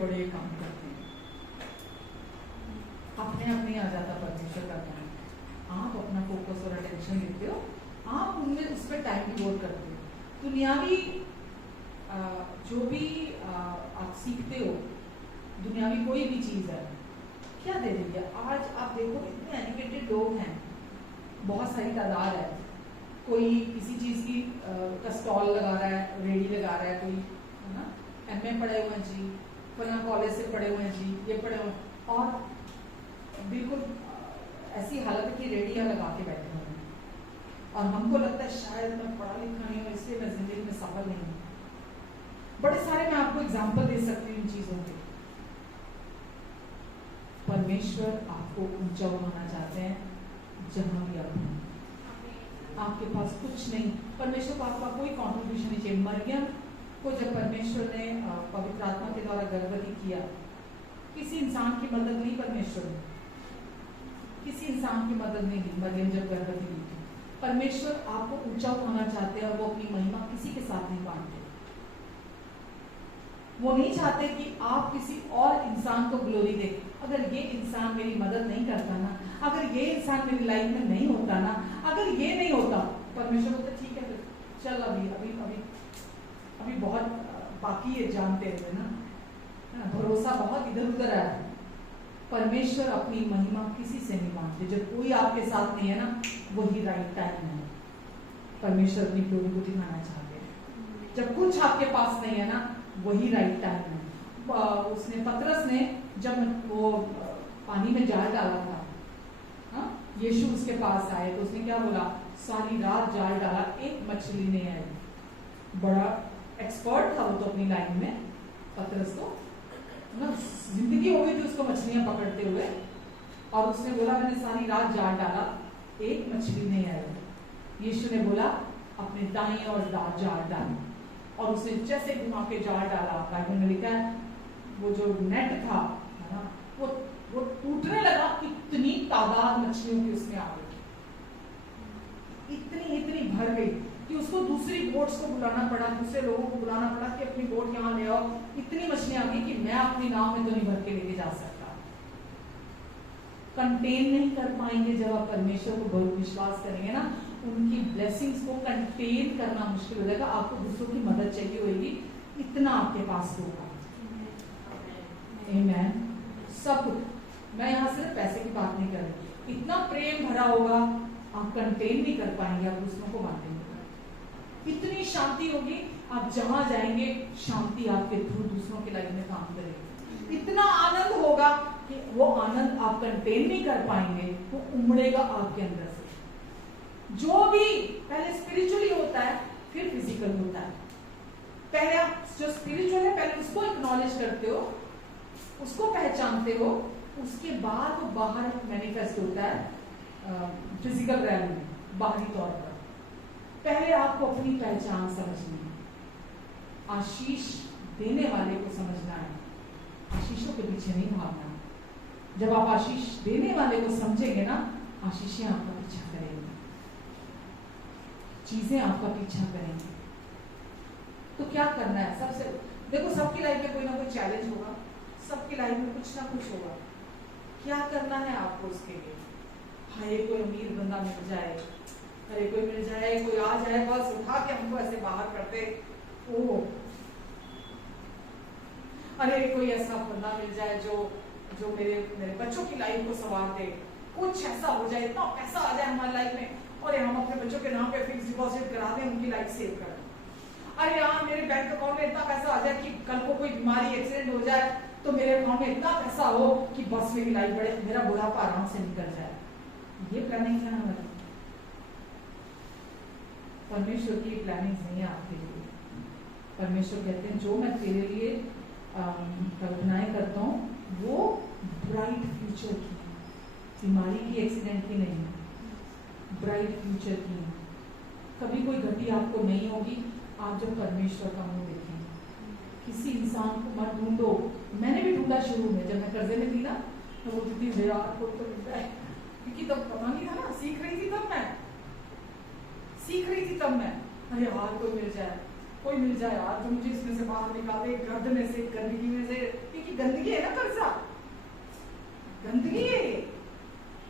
बड़े काम करते हैं। अपने आप नहीं आ जाता परमेश्वर का ज्ञान, आप अपना फोकस और अटेंशन देते हो, आप उनमें उस पर टाइम डिवोट करते हो। दुनियावी जो भी आप सीखते हो, दुनियावी कोई भी चीज है, क्या दे रही है? आज आप देखो, इतने एजुकेटेड लोग हैं, बहुत सारी तादाद है, कोई किसी चीज की का स्टॉल लगा रहा है, रेडी लगा रहा है, कोई है ना, एमए पढ़े हुए हैं जी, फला कॉलेज से पढ़े हुए हैं जी, ये पढ़े हुए, और बिल्कुल ऐसी हालत है कि रेडियां लगा के बैठे हुए हैं, और हमको लगता है शायद मैं पढ़ा लिखा नहीं हूँ, इसलिए मैं जिंदगी में सफल नहीं हूँ। बड़े सारे मैं आपको एग्जाम्पल दे सकती हूँ इन चीजों के। परमेश्वर आपको ऊंचा उठाना चाहते हैं, जहां भी आप हैं। आपके पास कुछ नहीं, परमेश्वर को आपका कोई कॉन्ट्रीब्यूशन नहीं चाहिए। मरियम को जब परमेश्वर ने पवित्र आत्मा के द्वारा गर्भवती किया, किसी इंसान की मदद नहीं, परमेश्वर ने किसी इंसान की मदद नहीं ली। मरियम जब गर्भवती हुई थी, परमेश्वर आपको ऊंचा उठाना चाहते हैं, और वो अपनी महिमा किसी के साथ नहीं बांटते। वो नहीं चाहते कि आप किसी और इंसान को ग्लोरी दे। अगर ये इंसान मेरी मदद नहीं करता ना, अगर ये इंसान मेरी लाइफ में नहीं होता ना, अगर ये नहीं होता, परमेश्वर बोलते ठीक है, फिर चल अभी अभी अभी अभी बहुत बाकी है जानते हुए ना, भरोसा बहुत इधर उधर है। परमेश्वर अपनी महिमा किसी से नहीं मांगते। जब कोई आपके साथ नहीं है ना, वही राइट टाइम है। परमेश्वर अपनी ग्लोरी को दिखाना चाहते हैं। जब कुछ आपके पास नहीं है ना, वही राइट टाइम है। उसने पतरस ने जब वो पानी में जाल डाला था, हाँ, यीशु उसके पास आए तो उसने क्या बोला, सारी रात जाल डाला, एक मछली नहीं आई। बड़ा एक्सपर्ट था वो तो अपनी लाइन में, पतरस तो ना जिंदगी हो गई थी उसको मछलियां पकड़ते हुए, और उसने बोला मैंने सारी रात जाल डाला, एक मछली नहीं आई। यीशु ने बोला अपने दाएं और जाल डाल, और उसने जैसे घुमा के जाल डाला, बाइबल में लिखा है वो जो नेट था है ना, वो टूटने लगा। इतनी तादाद मछलियों की उसमें आ गई, इतनी भर गई कि उसको दूसरी बोट्स को बुलाना पड़ा, दूसरे लोगों को बुलाना पड़ा कि अपनी बोट यहाँ ले आओ। इतनी मछलियां आ गई कि मैं अपनी नाव में तो नहीं भर के लेके जा सकता। कंटेन नहीं कर पाएंगे जब आप परमेश्वर को बहुत विश्वास करेंगे ना, उनकी ब्लेसिंग्स को कंटेन करना मुश्किल हो जाएगा। आपको दूसरों की मदद चाहिए होगी, इतना आपके पास होगा। आमीन। सब कुछ, मैं यहाँ सिर्फ पैसे की बात नहीं कर रही, इतना प्रेम भरा होगा आप कंटेन नहीं कर पाएंगे, आप दूसरों को बांटेंगे। इतनी शांति होगी, आप जहां जाएंगे शांति आपके थ्रू दूसरों की लाइफ में काम करेगी। इतना आनंद होगा कि वो आनंद आप कंटेन नहीं कर पाएंगे, वो उमड़ेगा आपके अंदर से। जो भी पहले स्पिरिचुअली होता है फिर फिजिकल होता है। पहले आप जो स्पिरिचुअल है पहले उसको एक्नॉलेज करते हो, उसको पहचानते हो, उसके बाद वो बाहर मैनिफेस्ट होता है फिजिकल रैली में, बाहरी तौर पर। पहले आपको अपनी पहचान समझनी है, आशीष देने वाले को समझना है, आशीषों के पीछे नहीं भागना। जब आप आशीष देने वाले को समझेंगे ना, आशीषें आपका पीछा करेंगी, चीजें आपका पीछा करेंगी। तो क्या करना है? सबसे देखो, सबकी लाइफ में कोई ना कोई चैलेंज होगा, सबकी लाइफ में कुछ ना कुछ होगा। क्या करना है आपको उसके लिए? हाय कोई अमीर बंदा मिल जाए, अरे कोई मिल जाए, कोई आ जाए, बस उठा के हमको ऐसे बाहर करते, ओ अरे कोई ऐसा बंदा मिल जाए जो मेरे बच्चों की लाइफ को संवार दे, कुछ ऐसा हो जाए, इतना पैसा आ जाए हमारी लाइफ में, और हम अपने बच्चों के नाम पे फिक्स डिपॉजिट करा दें, उनकी लाइफ सेव कर दें। अरे यहाँ मेरे बैंक अकाउंट में इतना पैसा आ जाए कि कल को कोई बीमारी एक्सीडेंट हो जाए तो मेरे अकाउंट में इतना पैसा हो कि बस मेरी लाइफ बढ़े, मेरा बुढ़ापा आराम से निकल जाए। ये प्लानिंग है हमारी। परमेश्वर की प्लानिंग नहीं है आपके लिए। परमेश्वर कहते हैं जो मैं तेरे लिए कल्पनाएं करता हूँ वो ब्राइट फ्यूचर की, बीमारी की, एक्सीडेंट की नहीं, ब्राइट फ्यूचर की। कभी कोई घटी आपको नहीं होगी आप जब परमेश्वर का मुंह देखेंगे। किसी इंसान को मत ढूंढो। मैंने भी ढूंढा शुरू में, जब मैं कर्जे में थी ना, तो वो थी यार कोई तो मिलता है, क्योंकि तब पता नहीं था ना, सीख रही थी तब मैं, अरे यार कोई मिल जाए यार जो मुझे इसमें से बाहर निकाले, गर्द में से, गंदगी में से, क्योंकि गंदगी है ना कर्जा, गंदगी है,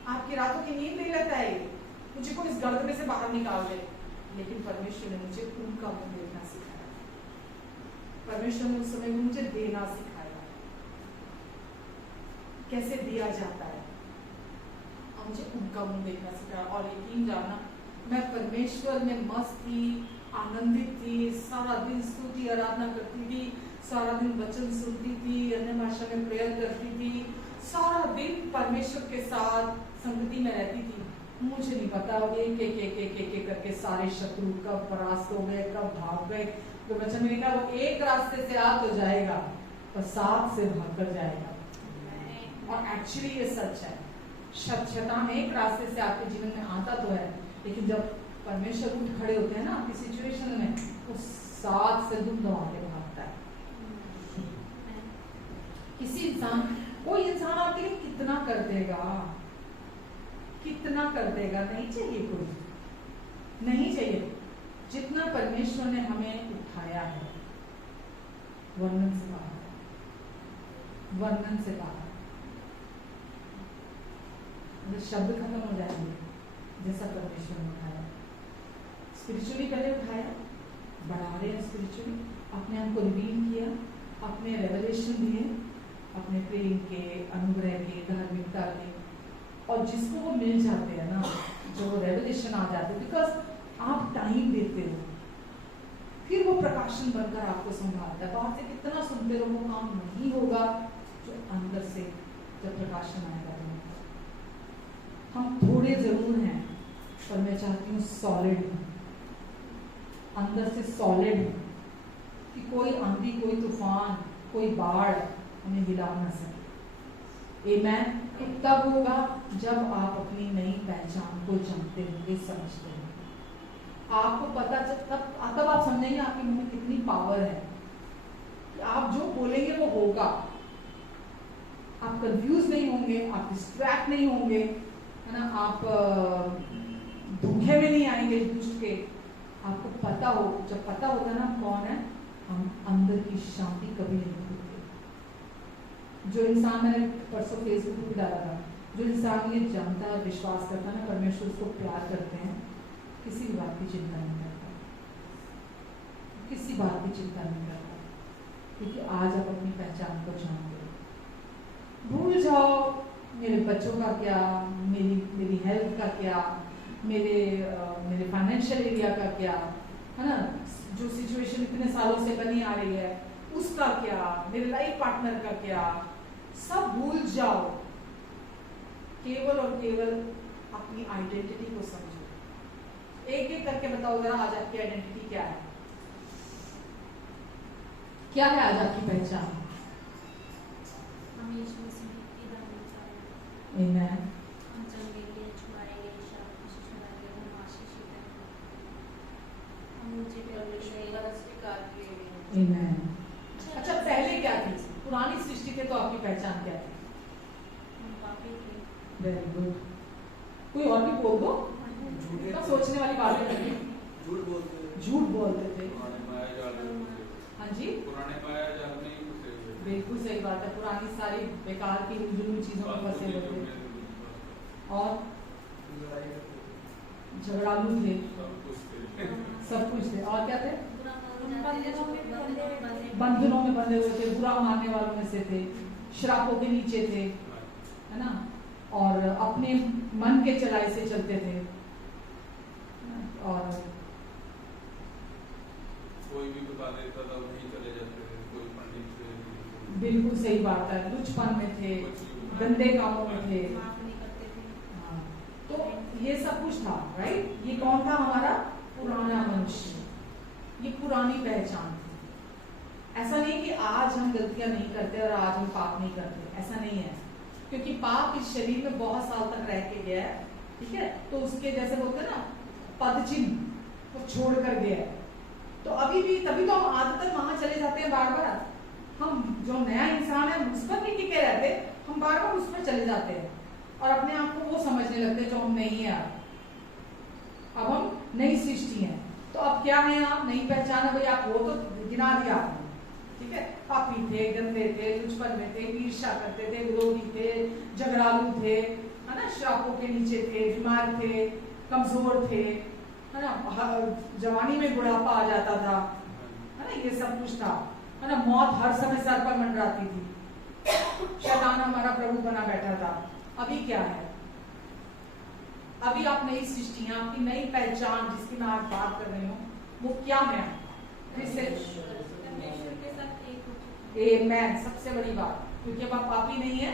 आपकी रातों की नींद नहीं रहता है, मुझे को इस गर्द में से बाहर निकाल दे। लेकिन परमेश्वर ने मुझे उनका मुंह देखना सिखाया, परमेश्वर ने उस समय मुझे देना सिखाया, कैसे दिया जाता है, और मुझे उनका मुंह देखना सिखाया। और यकीन जाना, मैं परमेश्वर में मस्त थी, आनंदित थी, सारा दिन स्तुति आराधना करती थी, सारा दिन वचन सुनती थी, अन्य भाषा में प्रेयर करती थी, सारा दिन परमेश्वर के साथ संगति में रहती थी। मुझे नहीं पता एक करके सारे शत्रु कब परास्त हो गए, कब भाग गए। तो वचन में लिखा वो एक रास्ते से आ तो जाएगा पर 7 से भाग कर जाएगा। और एक्चुअली ये सच है, शैतान एक रास्ते से आपके जीवन में आता तो है, लेकिन जब परमेश्वर उठ खड़े होते हैं ना आपकी सिचुएशन में, वो 7 से दुम दबा के भागता है। कोई इंसान आपके लिए कितना कर देगा, नहीं चाहिए, कोई नहीं चाहिए। जितना परमेश्वर ने हमें उठाया है वर्णन से बाहर, शब्द खत्म हो जाएंगे। जैसा परमेश्वर ने उठाया, स्पिरिचुअली पहले उठाया, बढ़ा रहे हैं स्पिरिचुअली, अपने आप को रिवील किया, अपने रेवलेशन दिए, अपने प्रेम के, अनुग्रह के, धार्मिकता के, और जिसको वो मिल जाते हैं ना, जो रेवलेशन आ जाते, बिकॉज आप टाइम देते हो, फिर वो प्रकाशन बनकर आपको संभालता है। बाहर से कितना सुनते रहो वो काम नहीं होगा जो अंदर से जब प्रकाशन आएगा। तो हम थोड़े जरूर हैं, पर मैं चाहती हूँ सॉलिड, अंदर से सॉलिड कि कोई आंधी, कोई तूफान, कोई बाढ़ हमें हिला ना सके। आमेन। तो तब होगा जब आप अपनी नई पहचान को जानते होंगे, समझते होंगे। आपको पता तब आप समझेंगे आपके मुंह में कितनी पावर है कि आप जो बोलेंगे वो होगा। आप कंफ्यूज नहीं होंगे, आप डिस्ट्रैक्ट नहीं होंगे, है ना, आप धोखे में नहीं आएंगे दुष्ट के। आपको पता हो, जब पता होता है ना हम कौन है, हम अंदर की शांति कभी नहीं भूलते। जो इंसान, मैंने परसों फेसबुक पे भी डाला था, जो इंसान ये जानता है, विश्वास करता है ना परमेश्वर उसको प्यार करते हैं, किसी भी बात की चिंता नहीं करता, किसी बात की चिंता नहीं करता, क्योंकि आज आप अपनी पहचान को जानते हो। भूल जाओ मेरे बच्चों का क्या, मेरी हेल्थ का क्या, मेरे फाइनेंशियल एरिया का क्या, है ना, जो सिचुएशन इतने सालों से बनी आ रही है उसका क्या, मेरे लाइफ पार्टनर का क्या, सब भूल जाओ। केवल और केवल अपनी आइडेंटिटी को समझो। एक एक करके बताओ जरा, आज आपकी आइडेंटिटी क्या है? क्या है आज आपकी पहचान? आमेन। आमेन। अच्छा, पहले क्या थी? पुरानी सृष्टि थे तो आपकी पहचान क्या थी? Very good. कोई और भी बोल दो, सोचने वाली बात है। झूठ बोलते थे। हाँ जी, बिल्कुल सही बात है। पुरानी सारी बेकार की जुनूनी चीजों में फंसे हुए थे और झगड़ालू थे, सब कुछ थे। और क्या थे? बंधनों में बंधे हुए थे, बुरा मानने वालों में से थे, श्रापों के नीचे थे, है ना, और अपने मन के चलाए से चलते थे। और कोई भी बता देता था वहीं चले जाते थे, कोई पंडित से। बिल्कुल सही बात है, लुचपन में थे, गंदे कामों में थे। हाँ, तो ये सब कुछ था, राइट। ये कौन था? हमारा पुराना मनुष्य, ये पुरानी पहचान थी। ऐसा नहीं कि आज हम गलतियां नहीं करते और आज हम पाप नहीं करते, ऐसा नहीं है, क्योंकि पाप इस शरीर में बहुत साल तक रह के गया है, ठीक है। तो उसके जैसे बोलते हैं ना, पदचिन्ह वो छोड़ कर गया है। तो अभी भी, तभी तो हम आदतन वहां चले जाते हैं बार बार। हम जो नया इंसान है उस पर नहीं टिके रहते, हम बार बार उस पर चले जाते हैं और अपने आप को वो समझने लगते हैं जो हम नहीं है। अब हम नई सृष्टि हैं, तो अब क्या है? आप नई पहचान है भाई, आप वो तो गिना दिया आपने, ठीक है। पापी थे, गंदे थे, लुचपन में थे, ईर्ष्या करते थे, विरोधी थे, झगड़ालू थे, है ना, श्रापों के नीचे थे, बीमार थे, कमजोर थे, है ना, जवानी में बुढ़ापा आ जाता था, है ना, ये सब कुछ था, है ना। मौत हर समय सर पर मंडराती थी, शैतान हमारा प्रभु बना बैठा था। अभी क्या है? अभी आप नई सृष्टि हैं, आपकी नई पहचान जिसकी मैं आज बात कर रही हूँ, वो क्या है? आमेन। सबसे बड़ी बात, क्योंकि अब आप पापी नहीं है,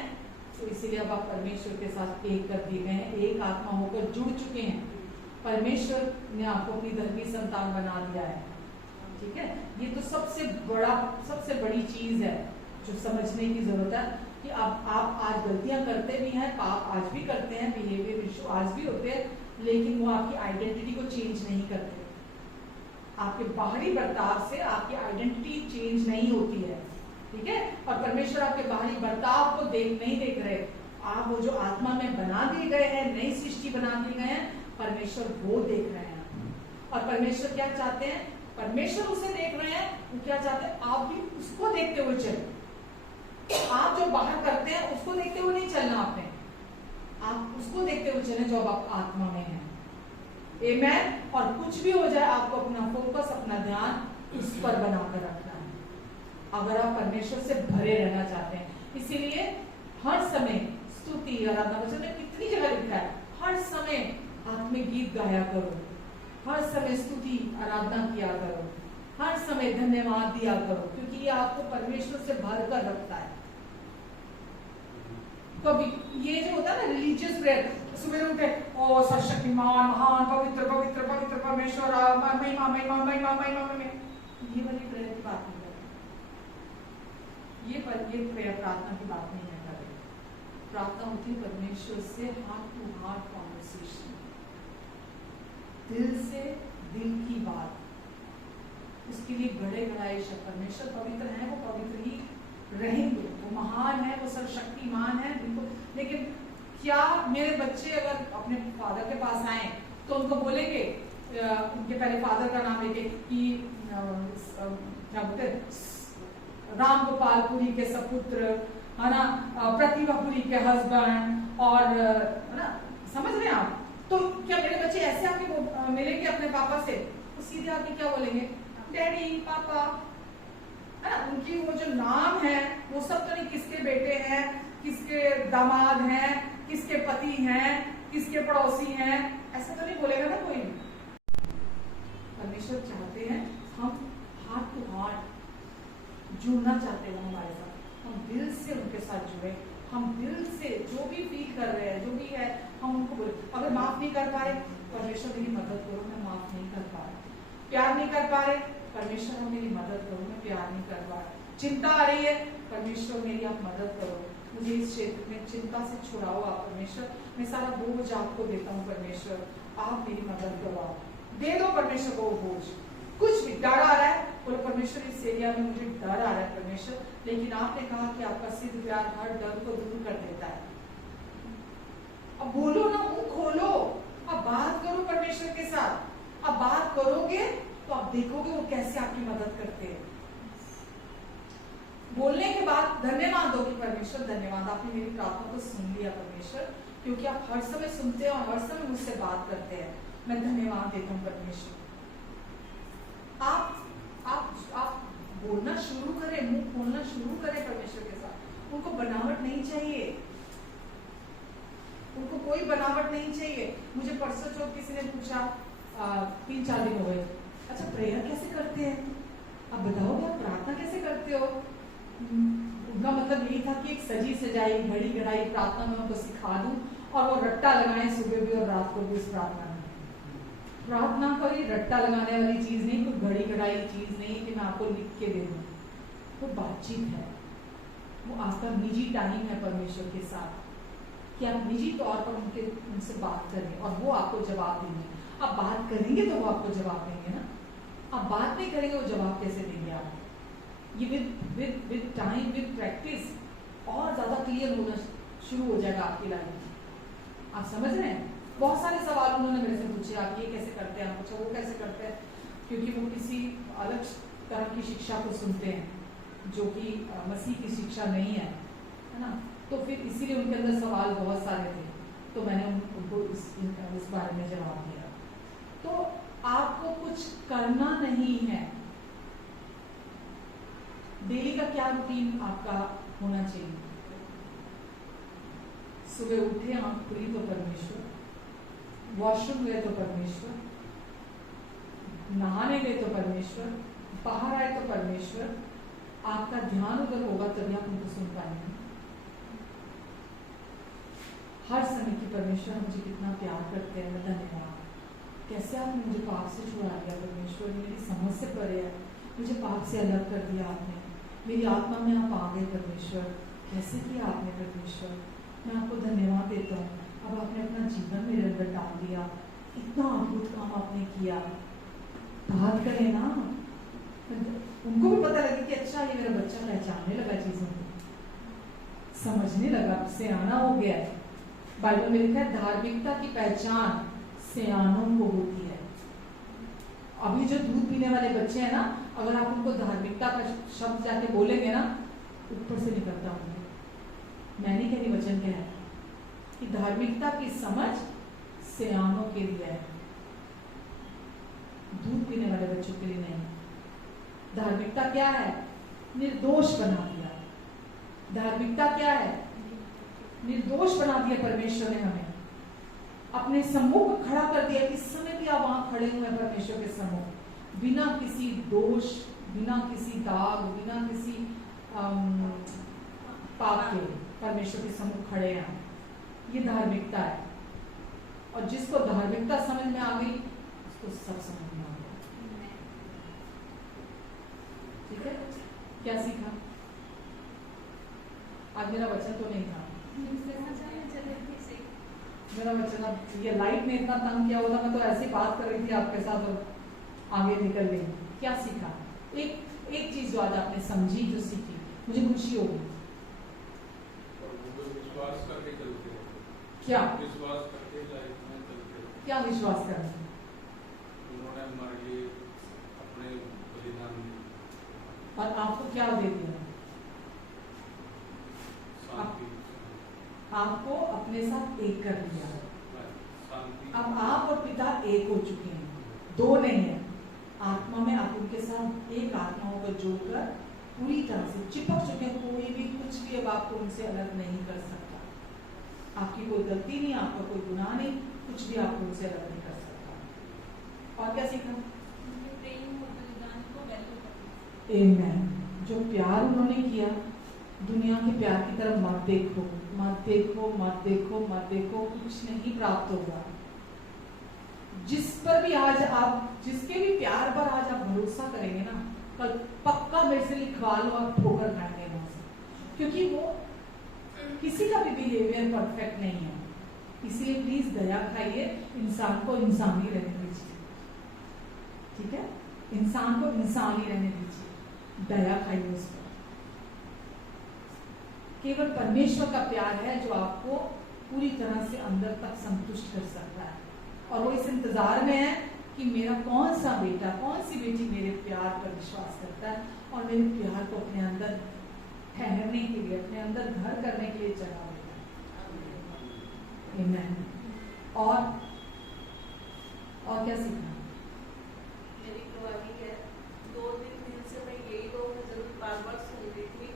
तो इसीलिए अब आप परमेश्वर के साथ एक कर दिए गए हैं, एक आत्मा होकर जुड़ चुके हैं। परमेश्वर ने आपको अपनी धर्मी संतान बना दिया है, ठीक है। ये तो सबसे बड़ी चीज है जो समझने की जरूरत है कि अब आप आज गलतियां करते भी हैं, पाप आज भी करते हैं, बिहेवियर इशू आज भी होते हैं, लेकिन वो आपकी आइडेंटिटी को चेंज नहीं करते। आपके बाहरी बर्ताव से आपकी आइडेंटिटी चेंज नहीं होती है, ठीक है। और परमेश्वर आपके बाहरी बर्ताव को नहीं देख रहे, आप वो जो आत्मा में बना दिए गए हैं, नई सृष्टि बना दिए गए हैं, परमेश्वर वो देख रहे हैं। और परमेश्वर क्या चाहते हैं? परमेश्वर उसे देख रहे हैं, वो क्या चाहते हैं? आप भी उसको देखते हुए चले। आप जो बाहर करते हैं उसको देखते हुए नहीं चलना आपने, आप उसको देखते हुए चले जो आप आत्मा में हैं। आमेन। और कुछ भी हो जाए, आपको अपना फोकस, अपना ध्यान उस पर बनाकर रखना है, अगर आप परमेश्वर से भरे रहना चाहते हैं। इसीलिए हर समय स्तुति, आराधना, वचन में कितनी जगह लिखा है, हर समय आत्मिक गीत गाया करो, हर समय स्तुति आराधना किया करो, हर समय धन्यवाद दिया करो, क्योंकि ये आपको परमेश्वर से भर कर रखता है। कभी ये जो होता है ना रिलीजियस प्रेयर, सुबह उठे ओ सर्वशक्तिमान महान पवित्र पवित्र पवित्र परमेश्वर महिमा महिमा महिमा महिमा महिमा, ये वाली प्रेयर की बात नहीं कर रहे, ये प्रेयर प्रार्थना की बात नहीं है कर रहे। प्रार्थना होती है परमेश्वर से हार्ट टू हार्ट कॉन्वर्सेशन, दिल से दिल की बात। उसके लिए बड़े बड़ाई शब्द, परमेश्वर पवित्र है, वो पवित्र ही रहेंगे, वो महान है, वो सर्वशक्तिमान है, बिल्कुल। लेकिन क्या मेरे बच्चे अगर अपने फादर के पास आए तो उनको बोलेंगे, उनके पहले फादर का नाम लेके कि क्या बोलते राम गोपालपुरी के सपुत्र, है ना, प्रतिभापुरी के हस्बैंड, और है ना, समझ रहे हैं आप? तो क्या मेरे बच्चे ऐसे आके मिलेंगे अपने पापा से तो सीधे आके क्या बोलेंगे? डैडी, पापा, है ना? उनकी वो जो नाम है वो सब तो नहीं, किसके बेटे हैं, किसके दामाद हैं, किसके पति हैं, किसके पड़ोसी हैं, ऐसा तो नहीं बोलेगा ना कोई। परमेश्वर चाहते हैं हम हार्ट टू हार्ट जुड़ना चाहते हैं हमारे साथ, हम दिल से उनके साथ जुड़े, हम दिल से जो भी फील कर रहे हैं, जो भी है, हम उनको बोले। अगर माफ नहीं कर पा रहे, परमेश्वर मेरी मदद करो, मैं माफ नहीं कर पा रहे। प्यार नहीं कर पा रहे, परमेश्वर मेरी मदद करो, मैं प्यार नहीं कर पा रहा। चिंता आ रही है, परमेश्वर मेरी आप मदद करो, मुझे इस क्षेत्र में चिंता से छुड़ाओ आप परमेश्वर, मैं सारा बोझ आपको देता हूँ परमेश्वर, आप मेरी मदद करो, आप दे दो परमेश्वर को वो बोझ। कुछ भी डर आ रहा है, बोलो परमेश्वर इस एरिया में मुझे डर आ रहा है परमेश्वर, लेकिन आपने कहा कि आपका सिद्ध प्यार हर डर को दूर कर देता है। अब बोलो ना, मुंह खोलो, अब बात करो परमेश्वर के साथ। अब बात करोगे तो आप देखोगे वो कैसे आपकी मदद करते हैं। बोलने के बाद धन्यवाद दो कि परमेश्वर धन्यवाद, आपने मेरी प्रार्थना को सुन लिया परमेश्वर, क्योंकि आप हर समय सुनते हैं और हर समय मुझसे बात करते हैं, मैं धन्यवाद देता हूँ परमेश्वर। आप बोलना शुरू करें, मुंह खोलना शुरू करें परमेश्वर के साथ। उनको बनावट नहीं चाहिए, उनको कोई बनावट नहीं चाहिए। मुझे परसों चौथ किसी ने पूछा, 3-4 दिन हो गए, अच्छा प्रेयर कैसे करते हैं, अब बताओगे आप प्रार्थना कैसे करते हो? उनका मतलब यही था कि एक सजी सजाई घड़ी घड़ाई प्रार्थना में उनको सिखा दूं और वो रट्टा लगाएं सुबह भी और रात को भी उस प्रार्थना में। प्रार्थना कोई रट्टा लगाने वाली चीज नहीं, कोई घड़ी घड़ाई चीज नहीं कि मैं आपको लिख के दे दूं। वो बातचीत है, वो आपका निजी टाइम है परमेश्वर के साथ, कि आप निजी तौर पर उनसे बात करें और वो आपको जवाब देंगे। आप बात करेंगे तो वो आपको जवाब देंगे ना, आप बात नहीं करेंगे वो जवाब कैसे देंगे आपको? ये विद टाइम, विद प्रैक्टिस और ज्यादा क्लियर होना शुरू हो जाएगा आपकी लाइफ में। आप समझ रहे हैं? बहुत सारे सवाल उन्होंने मेरे से पूछे, आप ये कैसे करते हैं, पूछा वो कैसे करते हैं, क्योंकि वो किसी अलग तरह की शिक्षा को सुनते हैं जो कि मसीह की शिक्षा नहीं है ना। तो फिर इसीलिए उनके अंदर सवाल बहुत सारे थे, तो मैंने उनको इस बारे में जवाब दिया। तो आपको कुछ करना नहीं है, डेली का क्या रूटीन आपका होना चाहिए? सुबह उठे, आंख खुली तो परमेश्वर, वॉशरूम गए तो परमेश्वर, नहाने गए तो परमेश्वर, बाहर आए तो परमेश्वर। आपका ध्यान उधर होगा तभी आप उनको सुन पाएंगे। हर समय की परमेश्वर मुझे कितना प्यार करते हैं, मैं धन्यवाद, कैसे आपने मुझे पाप से छुड़ा दिया परमेश्वर, मेरी समझ से परे है, मुझे पाप से अलग कर दिया आपने, मेरी आत्मा में आप आ गए परमेश्वर, कैसे किया आपने परमेश्वर, मैं आपको धन्यवाद देता हूँ। अब आपने अपना जीवन मेरे अंदर डाल दिया, इतना अद्भुत काम आपने किया। बात करें ना, उनको भी पता लगे कि अच्छा ये मेरा बच्चा पहचानने लगा, चीजों को समझने लगा, सियाना हो गया। बाइबल में लिखा है धार्मिकता की पहचान सियानों को होती है। अभी जो दूध पीने वाले बच्चे हैं ना, अगर आप उनको धार्मिकता का शब्द जाके बोलेंगे ना, ऊपर से निकलता होंगे। मैं नहीं कहती, वचन क्या है कि धार्मिकता की समझ सियानों के लिए है, दूध पीने वाले बच्चों के लिए नहीं। धार्मिकता क्या है? निर्दोष बना दिया। धार्मिकता क्या है? निर्दोष बना दिया परमेश्वर ने हमें। अपने सम्मुख खड़ा कर दिया। इस समय भी आप वहां खड़े हुए हैं परमेश्वर के सम्मुख, बिना किसी दोष, बिना किसी दाग, बिना किसी पाप के परमेश्वर के सम्मुख खड़े हैं। ये धार्मिकता है। और जिसको धार्मिकता समझ में आ गई उसको सब समझ में आ गया। ठीक है, क्या सीखा? आज मेरा वचन तो नहीं था, मेरा वचन, अब ये लाइट ने इतना तंग किया होता, मैं तो ऐसी बात कर रही थी आपके साथ और आगे निकल गई। क्या सीखा? एक चीज जो आज आपने समझी, जो सीखी, मुझे खुशी होगी। विश्वास करके चलते हैं। क्या विश्वास करके लाइफ में चलते हैं। क्या विश्वास करना? उन्होंने हमारे लिए अपने बलिदान दिया। और आपको क्या दे दिया? शांति। आपको अपने साथ एक कर लिया। शांति। अब आप और पिता एक हो चुके हैं, दो नहीं है। आत्मा में आप उनके साथ एक आत्मा होकर जोड़कर पूरी तरह से चिपक चुके हैं। कोई भी कुछ भी अब आपको उनसे अलग नहीं कर सकता। आपकी कोई गलती नहीं, आपका कोई गुनाह नहीं, कुछ भी आपको उनसे अलग नहीं कर सकता। और क्या सीखा? आमेन। जो प्यार उन्होंने किया, दुनिया के प्यार की तरफ मत देखो, मत देखो, मत देखो, मत देखो, कुछ नहीं प्राप्त होगा। जिस पर भी आज आप, जिसके भी प्यार पर आज आप भरोसा करेंगे ना, कल पक्का मेरे से लिखवा लो, आप ठोकर खाएंगे वहां से, क्योंकि वो किसी का भी बिहेवियर परफेक्ट नहीं है। इसलिए प्लीज दया खाइए, इंसान को इंसान ही रहने दीजिए। ठीक है, इंसान को इंसान ही रहने दीजिए, दया खाइए उस पर। केवल परमेश्वर का प्यार है जो आपको पूरी तरह से अंदर तक संतुष्ट कर सकता है। और वो इस इंतजार में है कि मेरा कौन सा बेटा, कौन सी बेटी मेरे प्यार पर विश्वास करता है और मेरे प्यार को अपने अंदर ठहरने के लिए, अपने अंदर घर करने के लिए जगह देता है। आमीन। और क्या सीखना? मेरी गवाही है, 2-3 दिन से मैं यही दो जरूर बार-बार सुन रही थी।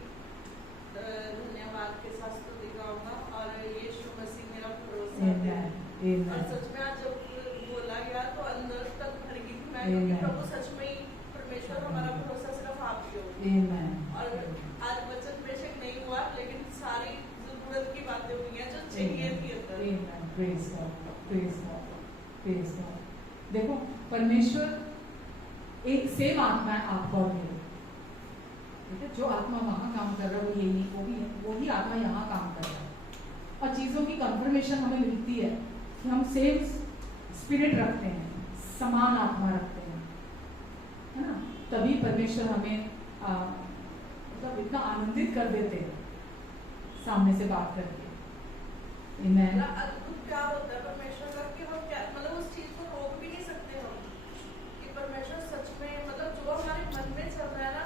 धन्यवाद के साथ स्तुति गाऊंगा और यीशु मसीह मेरा भरोसा है। और सच में आज जब बोला गया तो अंदर तक भर गई थी मैं, क्योंकि प्रभु सच में ही परमेश्वर हमारा भरोसा सिर्फ आप ही हो। और आज वचन बेशक नहीं हुआ, लेकिन सारी जरूरत की बातें हुई हैं जो चाहिए थी अंदर। Praise God, praise God, praise God. देखो, परमेश्वर एक सेम आत्मा है आपका और मेरा। ठीक है, जो आत्मा वहां काम कर रहा है वो यही, वो ही आत्मा यहाँ काम कर रहा है। और चीजों की कंफर्मेशन हमें मिलती है कि हम सेम स्पिरिट रखते हैं, समान आत्मा रखते हैं, है ना। तभी परमेश्वर हमें मतलब इतना आनंदित कर देते हैं सामने से बात करके। आमीन। अद्भुत क्या होता है परमेश्वर का कि हम क्या, मतलब उस चीज को रोक भी नहीं सकते हम, कि परमेश्वर सच में, मतलब जो हमारे मन में चल रहा है ना,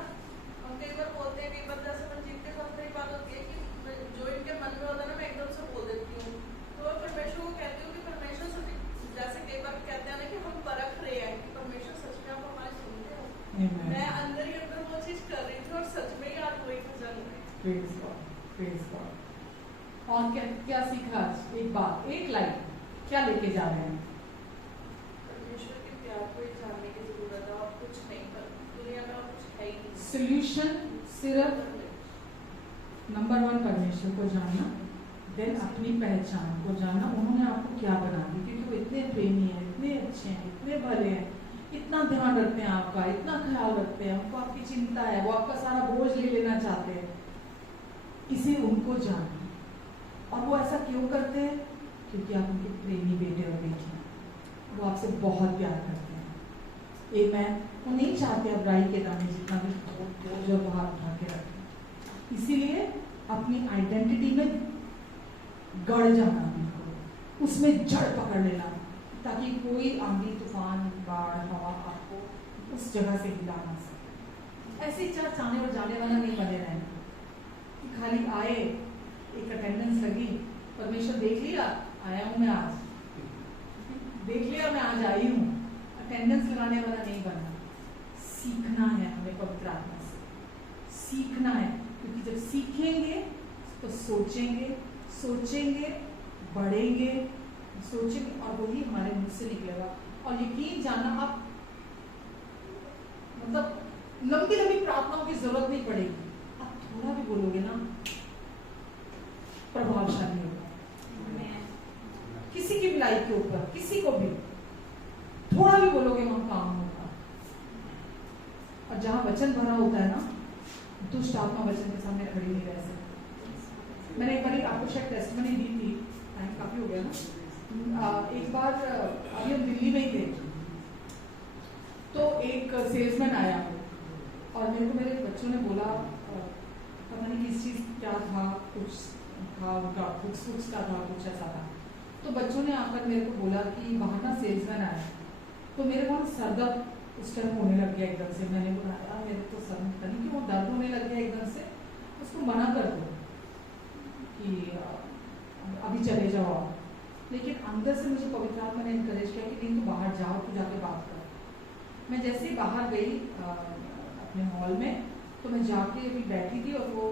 हम कई बार बोलते हैं, कई बार जैसे मंजीत के साथ मेरी बात होती है कि जो इनके मन में होता है ना, मैं एकदम से बोल देती हूँ। तो परमेश्वर को कहती हूँ कि परमेश्वर सच, जैसे कई बार कहते हैं ना कि हम परख रहे हैं कि परमेश्वर सच में आप हमारी सुनते हो। मैं अंदर ही अंदर वो चीज कर रही थी और सच में ही आज वही भजन हुए। Praise God, praise God. और क्या सीखा आज? एक बात, एक लाइन क्या लेके जा रहे हैं? परमेश्वर के प्यार को ही जानने की जरूरत है और कुछ नहीं, पर दुनिया में और कुछ है ही नहीं। सोल्यूशन सिर्फ नंबर 1 परमेश्वर को जानना, देन अपनी पहचान को जानना, उन्होंने आपको क्या बना दी, क्योंकि वो इतने प्रेमी हैं, इतने अच्छे हैं, इतने भले हैं, इतना ध्यान रखते हैं आपका, इतना ख्याल रखते हैं, उनको आपकी चिंता है, वो आपका सारा बोझ ले लेना चाहते हैं। इसे उनको जानना। और वो ऐसा क्यों करते हैं? क्योंकि आप उनके प्रेमी बेटे और बेटी हैं, वो आपसे बहुत प्यार करते हैं। आमीन। वो नहीं चाहते आप राई के दाने जितना भी बोझ और भार उठा के रखें। इसीलिए अपनी आइडेंटिटी में गड़ जाना, उसमें जड़ पकड़ लेना, ताकि कोई आंधी तूफान बाढ़ हवा आपको उस जगह से हिला ना सके। ऐसे चार आने और जाने वाला नहीं बने रहना कि खाली आए, एक अटेंडेंस लगी, परमेश्वर देख लिया आया हूँ मैं आज, देख लिया मैं आज आई हूँ, अटेंडेंस लगाने वाला नहीं बनना। सीखना है हमें पवित्र आत्मा से, सीखना है, क्योंकि जब सीखेंगे तो सोचेंगे, सोचेंगे बढ़ेंगे, सोचेंगे और वही हमारे मुंह से निकलेगा। और यकीन जानना, आप मतलब लंबी लंबी प्रार्थनाओं की जरूरत नहीं पड़ेगी, आप थोड़ा भी बोलोगे ना, प्रभावशाली होगा। किसी की भी लाइफ के ऊपर, किसी को भी थोड़ा भी बोलोगे वहां काम होगा। और जहां वचन भरा होता है ना, दुष्ट आत्मा वचन के सामने खड़ी नहीं रह सकती। मैंने एक बार आपको शायद टेस्टमनी दी थी, टाइम काफी हो गया ना। एक बार अभी हम दिल्ली में ही थे, तो एक सेल्समैन आया और मेरे को मेरे बच्चों ने बोला, पता नहीं किस चीज़ क्या था, कुछ था उनका, बुक्स का था, कुछ ऐसा था। तो बच्चों ने आकर मेरे को बोला कि बाहर ना सेल्समैन आया। तो मेरे को सर दर्द उस टाइम होने लग गया एकदम से। मैंने बोला यार मेरे तो सर में पता नहीं क्यों दर्द होने लग गया एकदम से, उसको मना कर दो कि अभी चले जाओ आप। लेकिन अंदर से मुझे पवित्र आत्मा ने एनकरेज किया कि नहीं, तू बाहर जाओ, तू जाके बात कर। मैं जैसे ही बाहर गई अपने हॉल में, तो मैं जाके अभी बैठी थी और वो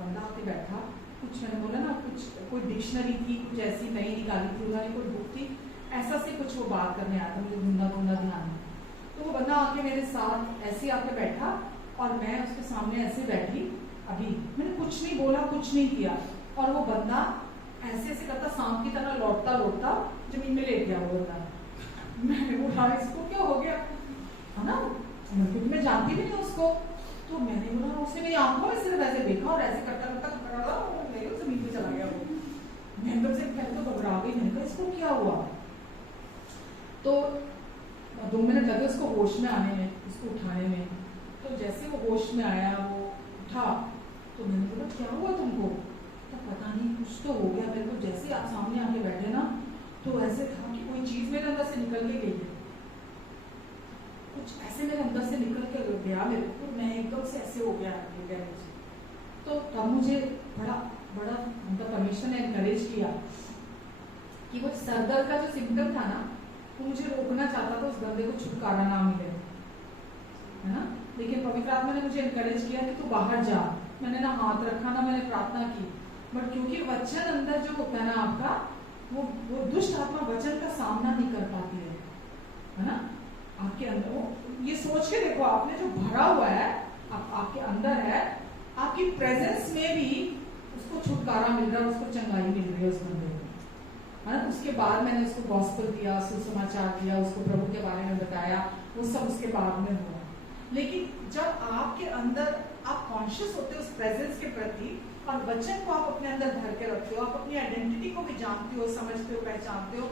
बंदा आके बैठा। कुछ मैंने बोला ना, कुछ कोई डिक्शनरी थी, कुछ ऐसी नई निकाली थी उन्होंने, कोई बुक थी, ऐसा से कुछ वो बात करने आया था, मुझे ढूंढना ध्यान में। तो वो बंदा आके मेरे साथ ऐसे आके बैठा और मैं उसके सामने ऐसे बैठी। अभी मैंने कुछ नहीं बोला, कुछ नहीं किया, और वो बंदा ऐसे ऐसे करता सांप की तरह लौटता लौटता जमीन में लेट गया वो बंदा। मैंने बोला इसको क्या हो गया, है ना, क्योंकि मैं जानती भी नहीं उसको। तो मैंने बोला, उसने मेरी आंखों में सिर्फ ऐसे देखा और ऐसे करता करता जमीन पे चला गया वो। मैं एकदम से पहले तो घबरा गई, मैंने कहा इसको क्या हुआ। तो 2 मिनट लगे उसको होश में आने में, उसको उठाने में। तो जैसे वो होश में आया, वो उठा, तो मैंने बोला क्या हुआ तुमको। तो पता नहीं कुछ तो हो गया मेरे को। जैसे आप सामने आके बैठे ना, तो ऐसे था कि कोई चीज मेरे अंदर से निकल के गई है, कुछ ऐसे मेरे अंदर से निकल के गया मेरे को। मैं एकदम से ऐसे हो गया मुझे। तो तब मुझे बड़ा मतलब परमेश्वर ने एनकरेज किया कि वो सरदर्द का जो सिम्टम था ना, वो मुझे रोकना चाहता था, उस बंदे को छुटकारा ना मिले, है ना। लेकिन पवित्र आत्मा ने मुझे एनकरेज किया कि तू बाहर जा। मैंने ना हाथ रखा ना मैंने प्रार्थना की, बट क्योंकि वचन अंदर जो होता है ना आपका, वो दुष्ट आत्मा वचन का सामना नहीं कर पाती है ना। आपके अंदर वो, ये सोच के देखो, आपने जो भरा हुआ है आपके अंदर है, आपकी प्रेजेंस में भी उसको छुटकारा मिल रहा है, उसको चंगाई मिल रही है उस बंदे को, है ना। उसके बाद मैंने उसको गॉस्पेल दिया, सुसमाचार दिया, उसको प्रभु के बारे में बताया, वो सब उसके बाद में हुआ। लेकिन जब आपके अंदर आप कॉन्शियस होते हो उस प्रेजेंस के प्रति, और वचन को आप अपने अंदर भर के रखते हो, आप अपनी आइडेंटिटी को भी जानते हो, समझते हो, पहचानते हो,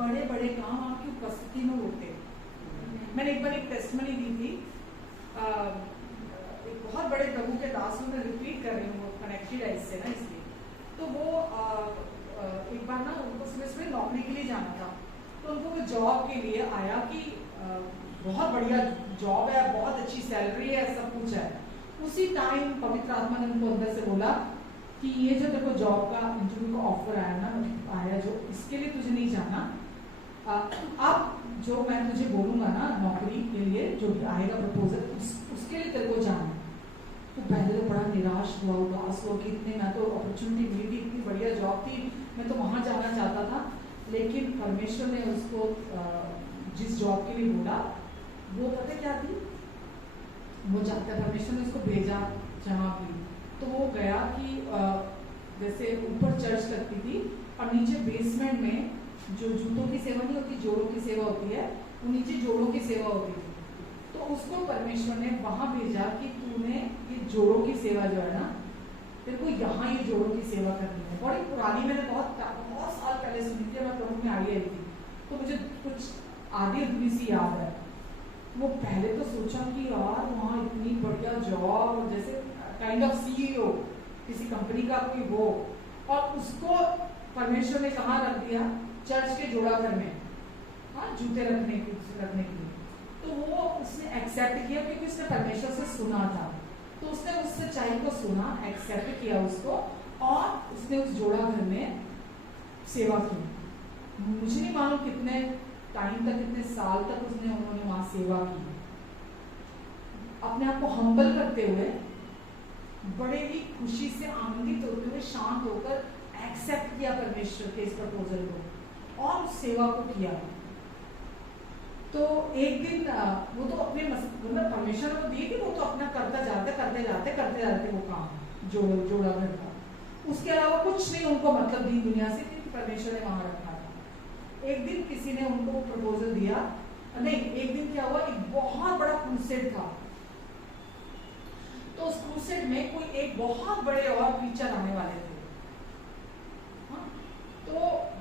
बड़े बड़े काम आपकी उपस्थिति में होते हैं। मैंने एक बार एक टेस्टमनी दी थी, एक बहुत बड़े प्रभु के दास, में रिपीट कर रही हूँ, वो कनेक्टेड है इससे ना, इसलिए। तो वो एक बार ना उनको सुबह नौकरी के लिए जाना था, तो उनको वो जॉब के लिए आया कि बहुत बढ़िया जॉब है, बहुत अच्छी सैलरी है, सब कुछ है। उसी टाइम पवित्र आत्मा ने उनको अंदर से बोला कि ये जो देखो जॉब का इंटरव्यू का ऑफर आया ना, आया जो, इसके लिए तुझे नहीं जाना। अब जो मैं तुझे बोलूंगा ना नौकरी के लिए, जो भी आएगा प्रपोजल, उसके लिए तेरे को जाना। तो पहले तो बड़ा निराश हुआ, उदास हुआ कि इतने, मैं तो अपॉर्चुनिटी मिली थी, इतनी बढ़िया जॉब थी, मैं तो वहां जाना चाहता था। लेकिन परमेश्वर ने उसको जिस जॉब के लिए बोला, वो पता क्या थी, वो जाता, परमेश्वर ने उसको भेजा जहाँ भी, तो वो गया कि जैसे ऊपर चर्च करती थी और नीचे बेसमेंट में जो जूतों की सेवा नहीं होती, जोड़ों की सेवा होती है, वो नीचे जोड़ों की सेवा होती थी। तो उसको परमेश्वर ने वहां भेजा कि तूने ये जोड़ों की सेवा जो है ना, तेरे को यहाँ ये जोड़ों की सेवा करनी है। बड़ी पुरानी, मैंने बहुत साल पहले सुनी थी, मैं प्रभु में आई थी, तो मुझे कुछ आधी अधूरी सी याद है। वो पहले तो सोचा कि यार वहाँ इतनी बढ़िया जॉब, जैसे काइंड ऑफ CEO किसी कंपनी का कोई वो, और उसको परमेश्वर ने कहाँ रख दिया, चर्च के जोड़ा घर में, हाँ, जूते रखने के लिए। तो वो उसने एक्सेप्ट किया क्योंकि उसने परमेश्वर से सुना था। तो उसने उस सच्चाई को सुना, एक्सेप्ट किया उसको, और उसने उस जोड़ा घर में सेवा की। मुझे नहीं मालूम कितने टाइम तक, कितने साल तक उन्होंने वहां सेवा की, अपने आप को हम्बल करते हुए, बड़े ही खुशी से, आनंदित होते हुए, शांत होकर एक्सेप्ट किया परमेश्वर के इस प्रपोजल को और उस सेवा को किया। तो एक दिन वो तो अपने मतलब परमेश्वर को दिए कि वो तो अपना करते जाते वो काम जोड़ा घर का, उसके अलावा कुछ नहीं उनको मतलब दीन दुनिया से, क्योंकि परमेश्वर ने वहां रखा था। एक दिन किसी ने उनको प्रपोजल दिया, नहीं एक दिन क्या हुआ, एक बहुत बड़ा क्रूसेड था। तो उस क्रूसेड में कोई एक बहुत बड़े और प्रीचर आने वाले थे। हाँ? तो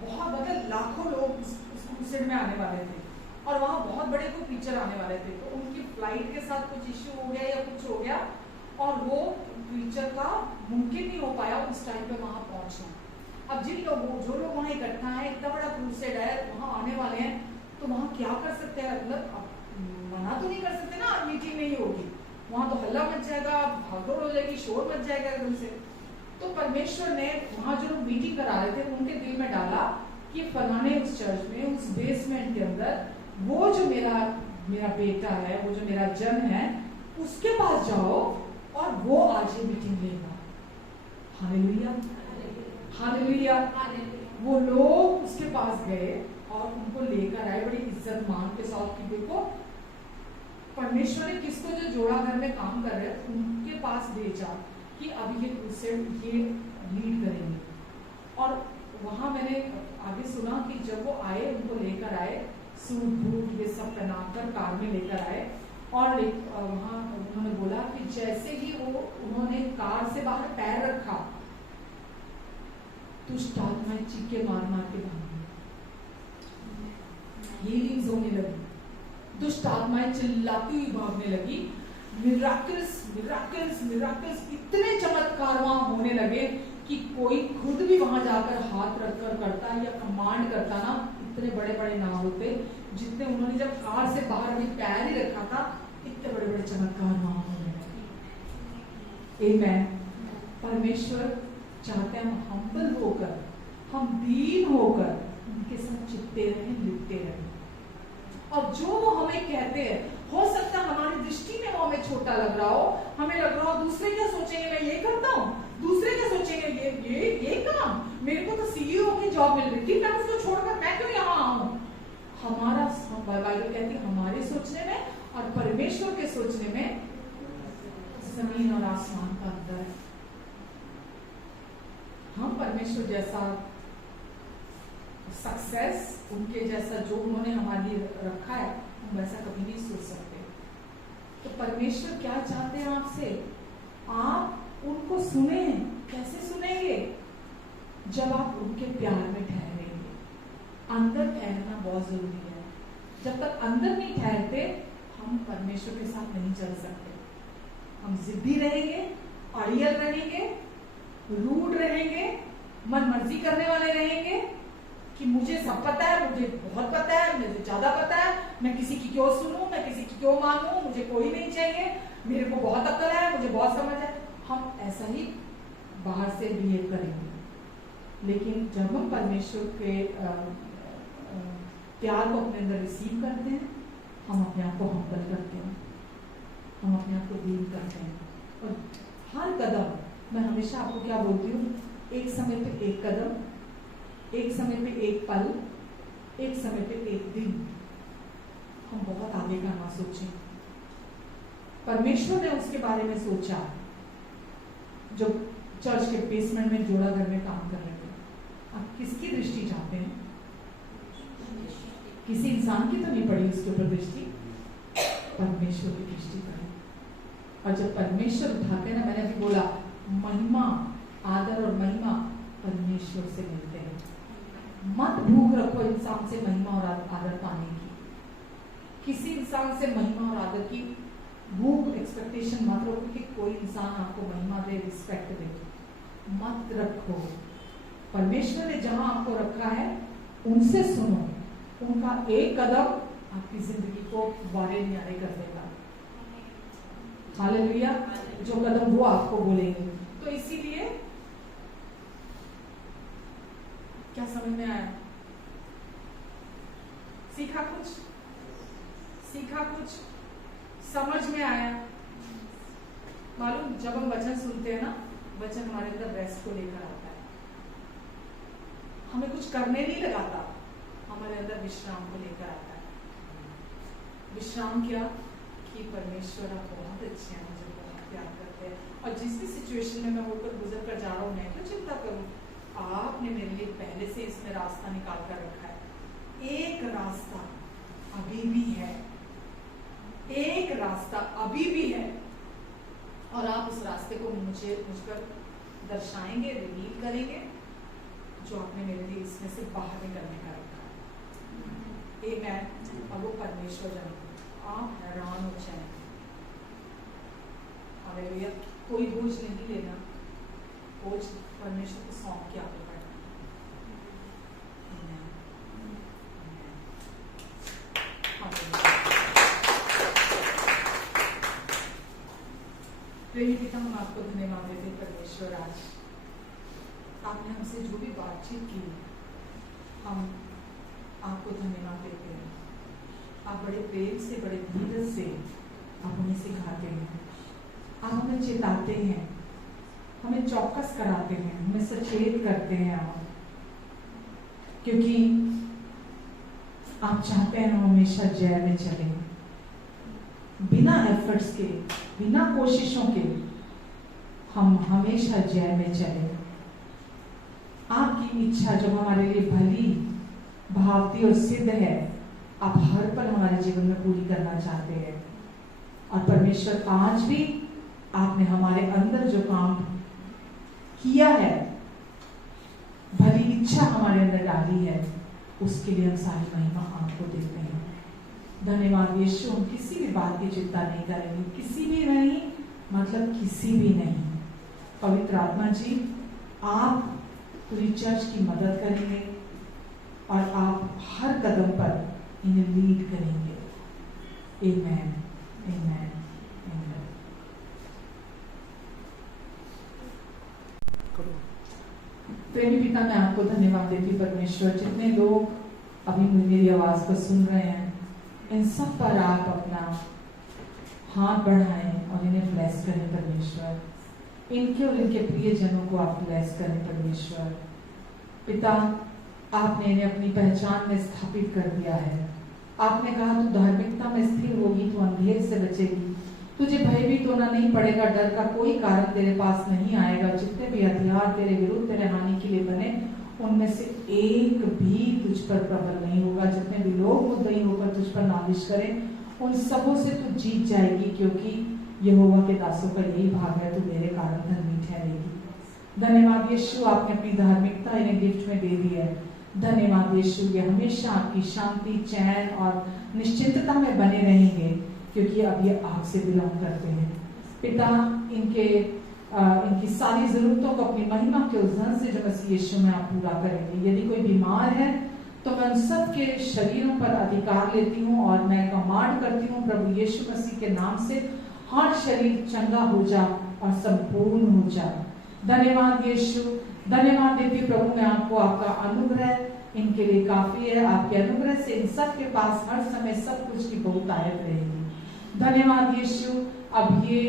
बहुत मतलब लाखों लोग उस क्रूसेड में आने वाले थे और वहां बहुत बड़े कोई प्रीचर आने वाले थे। तो उनकी फ्लाइट के साथ कुछ इश्यू हो गया या कुछ हो गया और वो प्रीचर का मुमकिन नहीं हो पाया उस टाइम पे वहां पहुंचना। अब जो लोग वहां इकट्ठा है, इतना बड़ा क्रूसेड है, वहां आने वाले हैं, तो वहां क्या कर सकते हैं, मतलब मना तो नहीं कर सकते ना, मीटिंग नहीं होगी, वहां तो हल्ला मच जाएगा, भागदौड़ हो जाएगी, शोर मच जाएगा एकदम से। तो परमेश्वर ने वहां जो लोग मीटिंग करा रहे थे उनके दिल में डाला कि फलाने उस चर्च में, उस बेसमेंट के अंदर वो जो मेरा बेटा है, वो जो मेरा जन है, उसके पास जाओ और वो आज ये मीटिंग लेगा। Hallelujah, hallelujah. वो लोग उसके पास गए और उनको लेकर आए बड़ी इज्जत मान के साथ कि देखो परमेश्वर ने किसको जो जोड़ा घर में काम कर रहे हैं उनके पास भेजा कि अभी ये क्रूसेड ये लीड करेंगे। और वहां मैंने आगे सुना कि जब वो आए, उनको लेकर आए, सूट बूट ये सब पहनाकर कार में लेकर आए और वहां उन्होंने बोला कि जैसे ही वो उन्होंने कार से बाहर पैर रखा, दुष्ट आत्माएं चीखे मार मार के भागी, हीलिंग्स होने लगी, दुष्ट आत्माएं चिल्लाती हुई भागने लगी। मिराकल्स मिराकल्स मिराकल्स, इतने चमत्कार वहां होने लगे कि कोई खुद भी वहां जाकर हाथ रखकर करता या कमांड करता ना, इतने बड़े बड़े ना होते जितने उन्होंने जब कार से बाहर भी पैर ही रखा था, इतने बड़े बड़े चमत्कार वहां होने लगे। आमेन। परमेश्वर चाहते हैं हम हम्बल होकर, हम दीन होकर उनके साथ चिपते रहें, लिपटे रहें। और जो वो हमें कहते हैं, हो सकता है हमारी दृष्टि में वो हमें छोटा लग रहा हो, हमें लग रहा हो दूसरे क्या सोचेंगे मैं ये करता हूँ, दूसरे क्या सोचेंगे ये काम, मेरे को तो सीईओ की जॉब मिल रही थी, मैं उसको छोड़कर मैं क्यों यहाँ आऊँ। हमारा बाइबल कहती है हमारे सोचने में और परमेश्वर के सोचने में जमीन और आसमान का अंतर है। हम परमेश्वर जैसा सक्सेस, उनके जैसा जो उन्होंने हमारे लिए रखा है, हम वैसा कभी नहीं सोच सकते। तो परमेश्वर क्या चाहते हैं आपसे, आप उनको सुने। कैसे सुनेंगे? जब आप उनके प्यार में ठहरेंगे। अंदर ठहरना बहुत जरूरी है। जब तक अंदर नहीं ठहरते हम परमेश्वर के साथ नहीं चल सकते। हम जिद्दी रहेंगे, अड़ियल रहेंगे, रूड रहेंगे, मन मर्जी करने वाले रहेंगे कि मुझे सब पता है, मुझे बहुत पता है, मुझे ज्यादा पता है, मैं किसी की क्यों सुनूं, मैं किसी की क्यों मानूं, मुझे कोई नहीं चाहिए, मेरे को बहुत अक्ल है, मुझे बहुत समझ है। हम ऐसा ही बाहर से बिहेव करेंगे। लेकिन जब हम परमेश्वर के प्यार को अपने अंदर रिसीव करते हैं, हम अपने आप को हम्बल करते हैं, हम अपने आप को दीन करते हैं। और हर कदम, मैं हमेशा आपको क्या बोलती हूँ, एक समय पे एक कदम, एक समय पे एक पल, एक समय पे एक दिन। हम बहुत आगे का ना सोचें। परमेश्वर ने उसके बारे में सोचा जो चर्च के बेसमेंट में जोड़ा घर में काम कर रहे थे। आप किसकी दृष्टि चाहते हैं? किसी इंसान की तो नहीं पड़ी उसके ऊपर दृष्टि, परमेश्वर की दृष्टि पड़ी। और जब परमेश्वर उठाते ना, मैंने अभी बोला महिमा, आदर और महिमा परमेश्वर से मिलते हैं। मत भूख रखो इंसान से महिमा और आदर पाने की। किसी इंसान से महिमा और आदर की भूख, एक्सपेक्टेशन मत रखो कि कोई इंसान आपको महिमा दे, रिस्पेक्ट दे, मत रखो। परमेश्वर ने जहां आपको रखा है उनसे सुनो। उनका एक कदम आपकी जिंदगी को वारे न्यारे कर देगा। हालेलुया। जो कदम वो आपको बोलेंगे। तो इसीलिए क्या समझ में आया? सीखा कुछ? सीखा कुछ? समझ में आया? मालूम, जब हम वचन सुनते हैं ना, वचन हमारे अंदर रेस्ट को लेकर आता है। हमें कुछ करने नहीं लगाता, हमारे अंदर विश्राम को लेकर आता है। विश्राम क्या कि परमेश्वर आप बहुत अच्छे हैं, मुझे बहुत प्यार करते हैं, और जिस भी सिचुएशन में मैं होकर गुजर कर जा रहा हूँ मैं क्यों चिंता करूँ, आपने मेरे लिए पहले से इसमें रास्ता निकाल कर रखा है। एक रास्ता अभी भी है, एक रास्ता अभी भी है, और आप उस रास्ते को मुझ पर दर्शाएंगे, रिवील करेंगे, जो आपने मेरे लिए इसमें से बाहर निकलने का रखा है। आमीन। और वो परमेश्वर जानते, आप हैरान हो जाएंगे। हालेलुया। कोई बोझ नहीं लेना, बोझ परमेश्वर को सौंप के आगे बढ़ना। प्रेमी पिता, हम आपको धन्यवाद देते परमेश्वर, आज आपने हमसे जो भी बातचीत की हम आपको धन्यवाद देते हैं। आप बड़े प्रेम से, बड़े धीरज से आप हमें सिखाते हैं, आप हमें चेताते हैं, हमें चौकस कराते हैं, हमें सचेत करते हैं आप, क्योंकि आप चाहते हैं हम हमेशा जय में चलें, बिना एफर्ट्स के, बिना कोशिशों के हम हमेशा जय में चलें। आपकी इच्छा जो हमारे लिए भली, भावती और सिद्ध है, आप हर पल हमारे जीवन में पूरी करना चाहते हैं। और परमेश्वर, आज भी आपने हमारे अंदर जो काम किया है, भली इच्छा हमारे अंदर डाली है, उसके लिए हम सारी महिमा आपको देते हैं। धन्यवाद यीशु। हम किसी भी बात की चिंता नहीं करेंगे, किसी भी नहीं, मतलब किसी भी नहीं। पवित्र आत्मा जी, आप पूरी चर्च की मदद करेंगे और आप हर कदम पर इन्हें लीड करेंगे। आमीन, आमीन, आमीन। प्रेमी पिता, मैं आपको धन्यवाद देती परमेश्वर, जितने लोग अभी मेरी आवाज को सुन रहे हैं, इन सब पर आप अपना हाथ बढ़ाएं और इन्हें ब्लेस करें परमेश्वर। इनके और इनके प्रियजनों को आप ब्लेस करें परमेश्वर। पिता, आपने इन्हें अपनी पहचान में स्थापित कर दिया है। आपने कहा तू धार्मिकता में स्थिर होगी तो अंधेरे से बचेगी, तुझे भयभीत होना नहीं पड़ेगा, डर का कोई कारण तेरे पास नहीं आएगा। जितने भी हथियार तेरे विरुद्ध, तेरे हानि के लिए बने, उनमें से एक भी तुझ पर प्रबल नहीं होगा। जितने भी लोग मुद्दई होकर तुझ पर नालिश करें, उन सबों से तू जीत जाएगी, क्योंकि यहोवा के दासों का यही भाग है, तू मेरे कारण धर्मी ठहरेगी। धन्यवाद यीशु, आपने अपनी धार्मिकता इन्हें गिफ्ट में दे दी है। धन्यवाद यीशु, ये हमेशा आपकी शांति, चैन और निश्चिंतता में बने रहेंगे, क्योंकि अब ये आपसे बिलोंग करते हैं। पिता, इनकी सारी जरूरतों को अपनी महिमा के उस धन से जो मसीह यीशु में आप पूरा करेंगे। यदि कोई बीमार है तो मैं उन सब के शरीरों पर अधिकार लेती हूँ और मैं कमांड करती हूँ प्रभु यीशु मसीह के नाम से, हर शरीर चंगा हो जा और संपूर्ण हो जा। धन्यवाद यीशु, धन्यवाद देती प्रभु, मैं आपको आपका अनुग्रह इनके लिए काफी है। आपके अनुग्रह से इन सब के पास हर समय सब कुछ की बहुतायत रहेगी। धन्यवाद यीशु, अब ये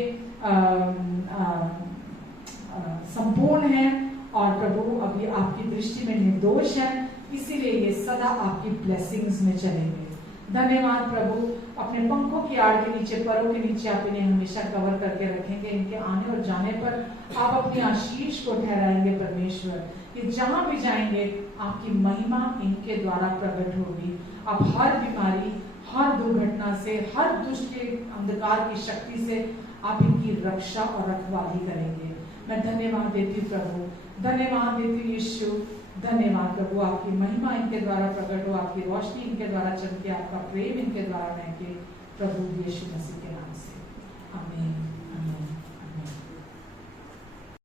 संपूर्ण है और प्रभु अब ये आपकी दृष्टि में निर्दोष है, इसीलिए ये सदा आपकी ब्लेसिंग्स में चलेंगे। धन्यवाद प्रभु, अपने पंखों की आड़ के नीचे, परों के नीचे आप इन्हें हमेशा कवर करके रखेंगे। इनके आने और जाने पर आप अपनी आशीष को ठहराएंगे परमेश्वर। ये जहां भी जाएंगे आपकी महिमा इनके द्वारा प्रकट होगी। आप हर बीमारी, हर दुर्घटना से, हर दुष्ट के अंधकार की शक्ति से आप इनकी रक्षा और रखवाली करेंगे। मैं धन्यवाद देती प्रभु, धन्यवाद देती यीशु, धन्यवाद प्रभु, आपकी महिमा इनके द्वारा प्रकट हो, आपकी रोशनी इनके द्वारा चमके, आपका प्रेम इनके द्वारा महके, प्रभु यीशु मसीह के नाम से।